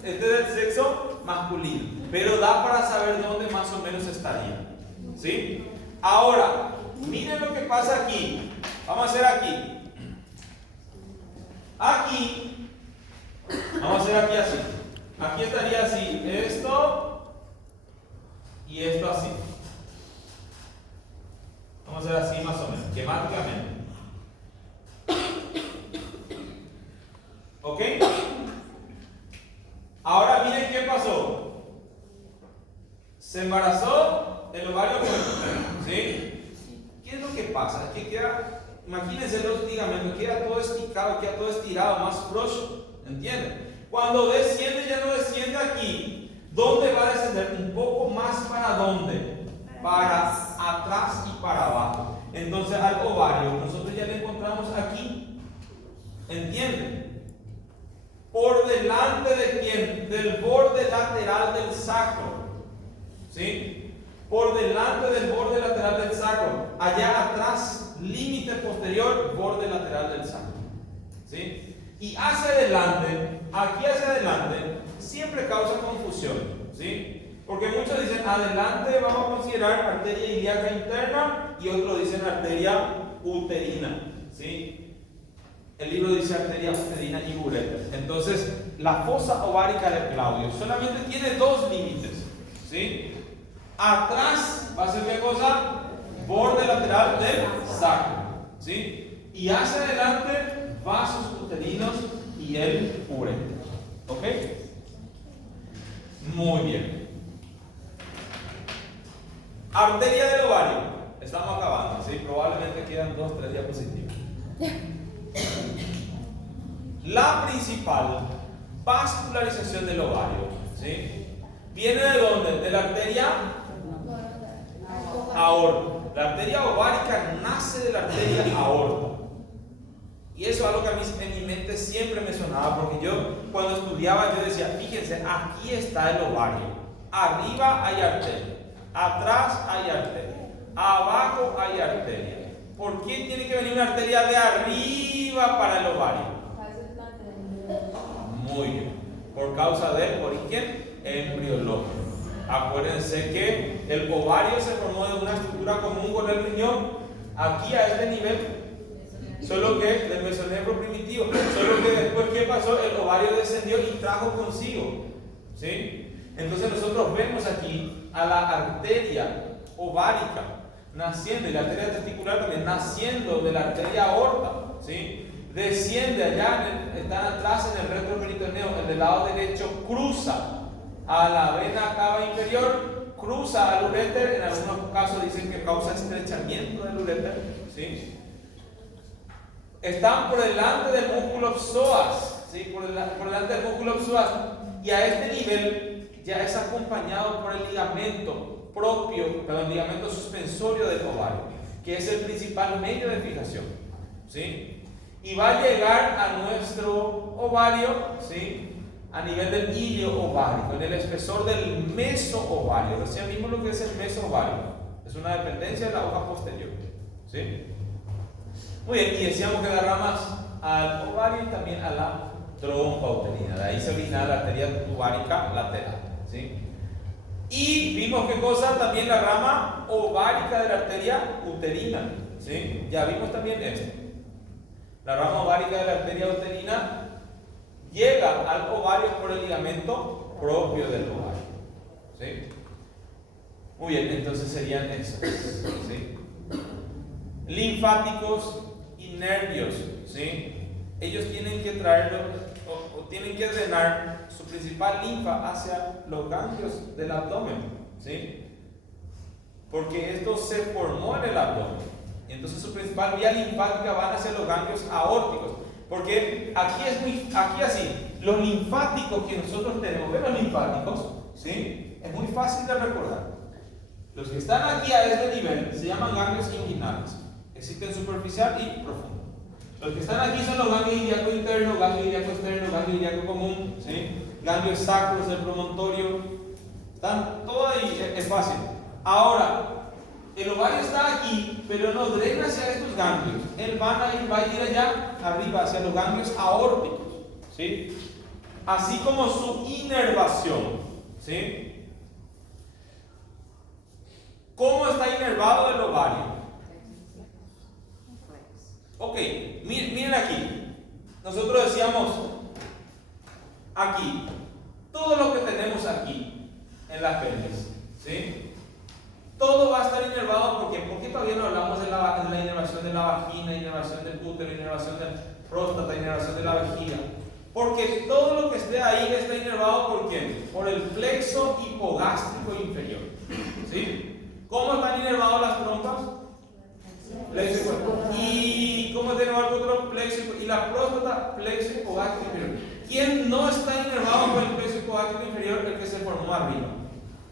es del sexo masculino, pero da para saber dónde más o menos estaría. ¿Sí? Ahora, miren lo que pasa aquí. Vamos a hacer aquí. Aquí, vamos a hacer aquí así. Aquí estaría así, esto y esto así. Vamos a hacer así más o menos, esquemáticamente. ¿Ok? Ahora miren qué pasó. Se embarazó, el ovario fue, ¿sí? ¿Qué es lo que pasa? Es que queda, imagínense los ligamentos, queda todo esticado, queda todo estirado, más flojo, ¿entienden? Cuando desciende, ya no desciende aquí. ¿Dónde va a descender? Un poco más para dónde? Para atrás y para abajo. Entonces al ovario nosotros ya le encontramos aquí. ¿Entienden? Por delante de quién? Del borde lateral del sacro. ¿Sí? Por delante del borde lateral del sacro. Allá atrás, límite posterior, borde lateral del sacro. ¿Sí? Y hacia adelante, aquí hacia adelante, siempre causa confusión. ¿Sí? Porque muchos dicen, adelante vamos a considerar arteria ilíaca interna y otros dicen arteria uterina. ¿Sí? El libro dice arteria uterina y ureter. Entonces, la fosa ovárica de Claudio solamente tiene dos límites. ¿Sí? Atrás va a ser qué cosa? Borde lateral del sacro. ¿Sí? Y hacia adelante, vasos uterinos y el ureter. ¿Ok? Muy bien. Arteria del ovario. Estamos acabando, ¿sí? Probablemente quedan 2-3 diapositivas. La principal vascularización del ovario, ¿sí? ¿Viene de dónde? De la arteria aorta. La arteria ovárica nace de la arteria aorta. Y eso es algo que a mí en mi mente siempre me sonaba, porque yo cuando estudiaba yo decía, fíjense, aquí está el ovario. Arriba hay arteria, atrás hay arteria, abajo hay arteria. ¿Por qué tiene que venir una arteria de arriba para el ovario? Muy bien, por causa del origen embriológico. Acuérdense que el ovario se formó de una estructura común con el riñón, aquí a este nivel. Solo que del mesonefro primitivo, solo que después, ¿qué pasó? El ovario descendió y trajo consigo. ¿Sí? Entonces nosotros vemos aquí a la arteria ovárica naciendo, y la arteria testicular también naciendo de la arteria aorta. ¿Sí? Desciende allá, están atrás en el retroperitoneo, el del lado derecho cruza a la vena cava inferior, cruza al uréter, en algunos casos dicen que causa estrechamiento del uréter. ¿Sí? Están por delante del músculo psoas, ¿sí? por delante del músculo psoas, y a este nivel ya es acompañado por el ligamento ligamento suspensorio del ovario, que es el principal medio de fijación. ¿Sí? Y va a llegar a nuestro ovario, ¿sí? A nivel del ilio ovárico, en el espesor del meso-ovario. Decía mismo lo que es el meso-ovario. Es una dependencia de la hoja posterior. ¿Sí? Muy bien, y decíamos que da ramas al ovario y también a la trompa uterina. De ahí se origina la arteria ovárica lateral. ¿Sí? Y vimos qué cosa, también la rama ovárica de la arteria uterina. ¿Sí? Ya vimos también esto. La rama ovárica de la arteria uterina llega al ovario por el ligamento propio del ovario. ¿Sí? Muy bien, entonces serían esos. ¿Sí? Linfáticos y nervios. ¿Sí? Ellos tienen que traerlo o tienen que drenar su principal linfa hacia los ganglios del abdomen. ¿Sí? Porque esto se formó en el abdomen. Y entonces su principal vía linfática van hacia los ganglios aórticos. Porque aquí así, los linfáticos que nosotros tenemos, ¿ven los linfáticos? ¿Sí? Es muy fácil de recordar. Los que están aquí a este nivel se llaman ganglios inguinales. Existen superficial y profundo. Los que están aquí son los ganglios ilíaco interno, ganglio ilíaco externo, ganglio ilíaco común, ¿sí? Ganglios sacros del promontorio. Están todo ahí, es fácil. Ahora, el ovario está aquí, pero no drena hacia estos ganglios. Él va a ir allá arriba, hacia los ganglios aórticos. ¿Sí? Así como su inervación. ¿Sí? ¿Cómo está está inervado del ovario? Ok, miren aquí. Nosotros decíamos aquí, todo lo que tenemos aquí en la pelvis, ¿sí? Todo va a estar inervado porque todavía no hablamos de la inervación de la vagina, inervación del útero, inervación de la próstata, inervación de la vejiga. Porque todo lo que esté ahí está inervado ¿por quién? Por el plexo hipogástrico inferior. ¿Sí? ¿Cómo están inervadas las trompas? Plexo hipogástrico. ¿Y cómo está inervado el otro? Plexo y la próstata, plexo hipogástrico inferior. ¿Quién no está inervado por el plexo hipogástrico inferior? El que se formó arriba.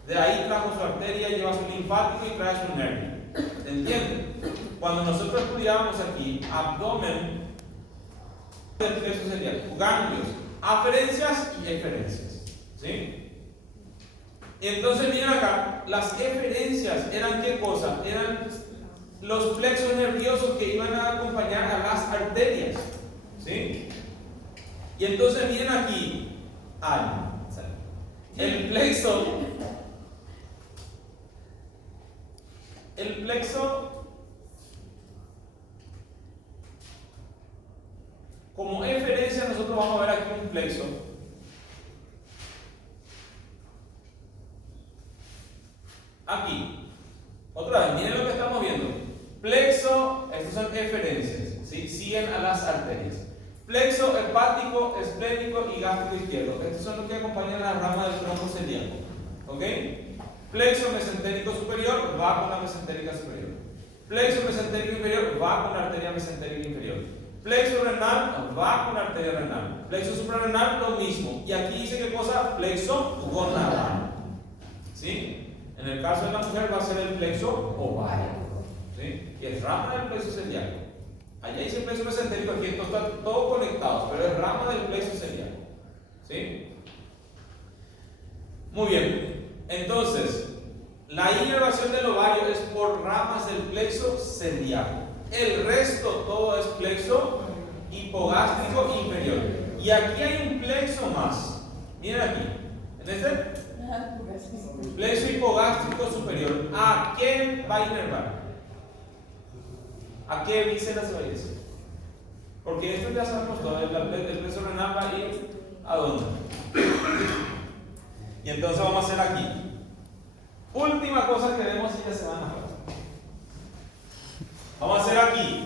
De ahí trajo su arteria, lleva su linfático y trae su nervio. ¿Entienden? Cuando nosotros estudiábamos aquí, abdomen, del plexo sería ganglios, aferencias y eferencias. ¿Sí? Entonces miren acá, las eferencias eran ¿qué cosa? Eran los plexos nerviosos que iban a acompañar a las arterias. ¿Sí? Y entonces miren aquí, el plexo como eferencia, nosotros vamos a ver aquí un plexo. Aquí, otra vez, miren lo que estamos viendo. Plexo, estas son eferencias, ¿sí? Siguen a las arterias. Plexo hepático, esplénico y gástrico izquierdo. Estos son los que acompañan la rama del tronco celíaco. ¿Ok? Plexo mesentérico superior va con la mesentérica superior. Plexo mesentérico inferior va con la arteria mesentérica inferior. Plexo renal va con la arteria renal. Plexo suprarrenal lo mismo. Y aquí dice qué cosa, plexo gonadal. ¿Sí? En el caso de la mujer va a ser el plexo ovario. ¿Sí? Y es rama del plexo celíaco. Allá dice plexo mesentérico, aquí esto está todo conectado, pero es rama del plexo celíaco. ¿Sí? Muy bien. Entonces, la inervación del ovario es por ramas del plexo celíaco. El resto todo es plexo hipogástrico inferior. Y aquí hay un plexo más. Miren aquí. ¿En este? Plexo hipogástrico superior. ¿A qué va a inervar? ¿A qué víscera se va a ir? Porque esto ya sabemos todo. El plexo renal va a ir ¿a dónde? Y entonces vamos a hacer aquí. Última cosa que vemos y ya se van a ver. Vamos a hacer aquí.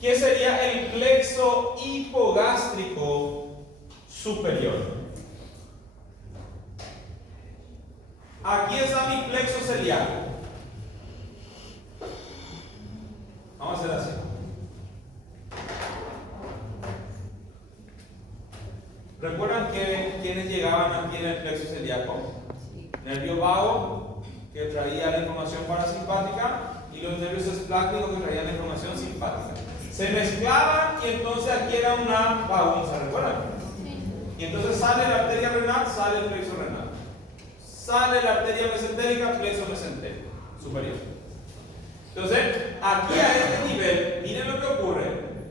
¿Qué sería el plexo hipogástrico superior? Aquí está mi plexo celíaco. Vamos a hacer así. ¿Recuerdan que quienes llegaban aquí en el plexo celíaco? Nervio vago, que traía la información parasimpática, y los nervios esplácnicos que traían la información simpática. Se mezclaban y entonces aquí era una bagunza, ¿recuerdan? Y entonces sale la arteria renal, sale el plexo renal. Sale la arteria mesentérica, plexo mesentérico superior. Entonces, aquí a este nivel, miren lo que ocurre.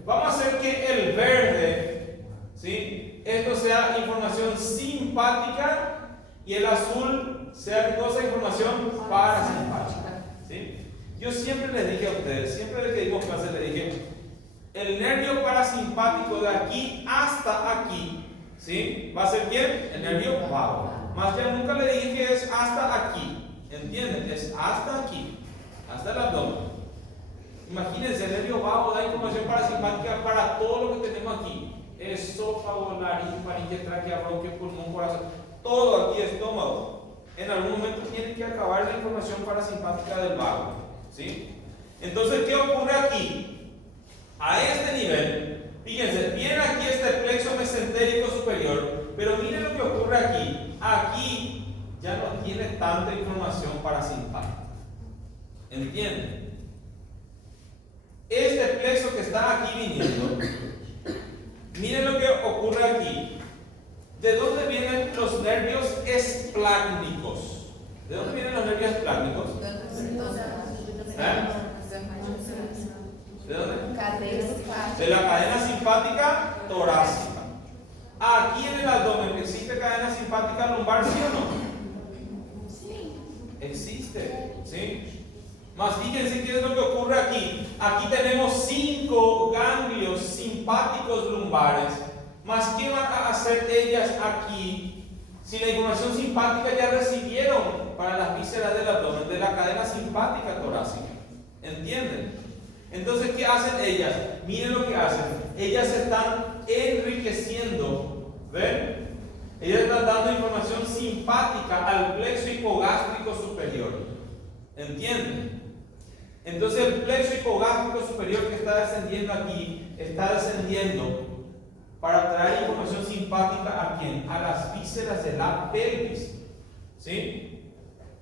Vamos a hacer que el verde, ¿sí? Esto sea información simpática y el azul sea cosa información parasimpática. ¿Sí? Yo siempre les dije a ustedes, siempre les que dimos clase, les dije, el nervio parasimpático de aquí hasta aquí, ¿sí? ¿Va a ser quién? El nervio vago. Más ya nunca le dije que es hasta aquí. ¿Entienden? Es hasta aquí, hasta el abdomen. Imagínense, el nervio vago da información parasimpática para todo lo que tenemos aquí. Esófago, nariz, faringe, tráquea, bronquio, pulmón, corazón. Todo aquí, estómago. En algún momento tiene que acabar la información parasimpática del vago. ¿Sí? Entonces, ¿qué ocurre aquí? A este nivel, fíjense, viene aquí este plexo mesentérico superior, pero miren lo que ocurre aquí. Aquí ya no tiene tanta información parasimpática. ¿Entienden? Este plexo que está aquí viniendo, miren lo que ocurre aquí. ¿De dónde vienen los nervios esplácnicos? ¿De dónde vienen los nervios esplácnicos? ¿De dónde? De la cadena simpática torácica. Aquí en el abdomen existe cadena simpática lumbar, ¿sí o no? Más fíjense qué es lo que ocurre aquí. Aquí tenemos 5 ganglios simpáticos lumbares. Más ¿qué van a hacer ellas aquí? Si la información simpática ya recibieron para las vísceras del abdomen de la cadena simpática torácica. ¿Entienden? Entonces, ¿qué hacen ellas? Miren lo que hacen. Ellas se están enriqueciendo. ¿Ven? Ellas están dando información simpática al plexo hipogástrico superior. ¿Entienden? Entonces el plexo hipogástrico superior que está descendiendo aquí, está descendiendo para traer información simpática ¿a quién? A las vísceras de la pelvis. ¿Sí?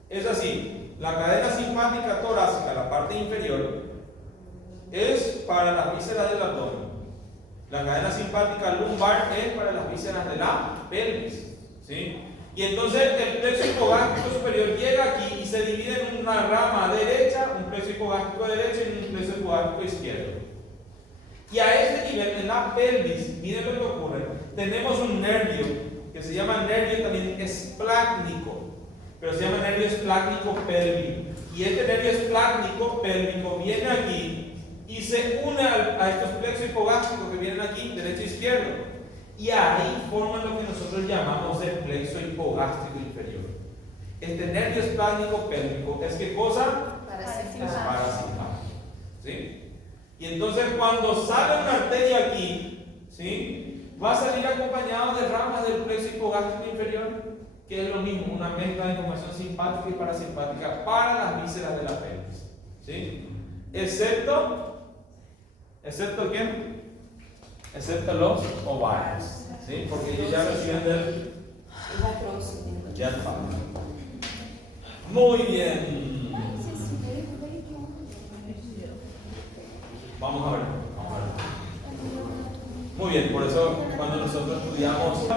Es así, la cadena simpática torácica, la parte inferior, es para las vísceras del abdomen. La cadena simpática lumbar es para las vísceras de la pelvis. ¿Sí? Y entonces el plexo hipogástrico superior llega aquí y se divide en una rama derecha, un plexo hipogástrico derecho y un plexo hipogástrico izquierdo. Y a este nivel, en la pelvis, miren lo que ocurre. Tenemos un nervio que se llama nervio también esplácnico, pero se llama nervio esplácnico pélvico. Y este nervio esplácnico pélvico viene aquí y se une a estos plexos hipogástricos que vienen aquí, derecho e izquierdo. Y ahí forman lo que nosotros llamamos el plexo hipogástrico inferior. Este nervio esplácnico pélvico es ¿qué cosa? Parasimpático. Es parasimpático. ¿Sí? Y entonces cuando sale una arteria aquí, ¿sí? Va a salir acompañado de ramas del plexo hipogástrico inferior, que es lo mismo, una mezcla de información simpática y parasimpática para las vísceras de la pelvis. ¿Sí? ¿Excepto quién? Excepto los ovarios, ¿sí? Porque ellos ya reciben del ya está. Muy bien. Vamos a ver. Muy bien, por eso cuando nosotros estudiamos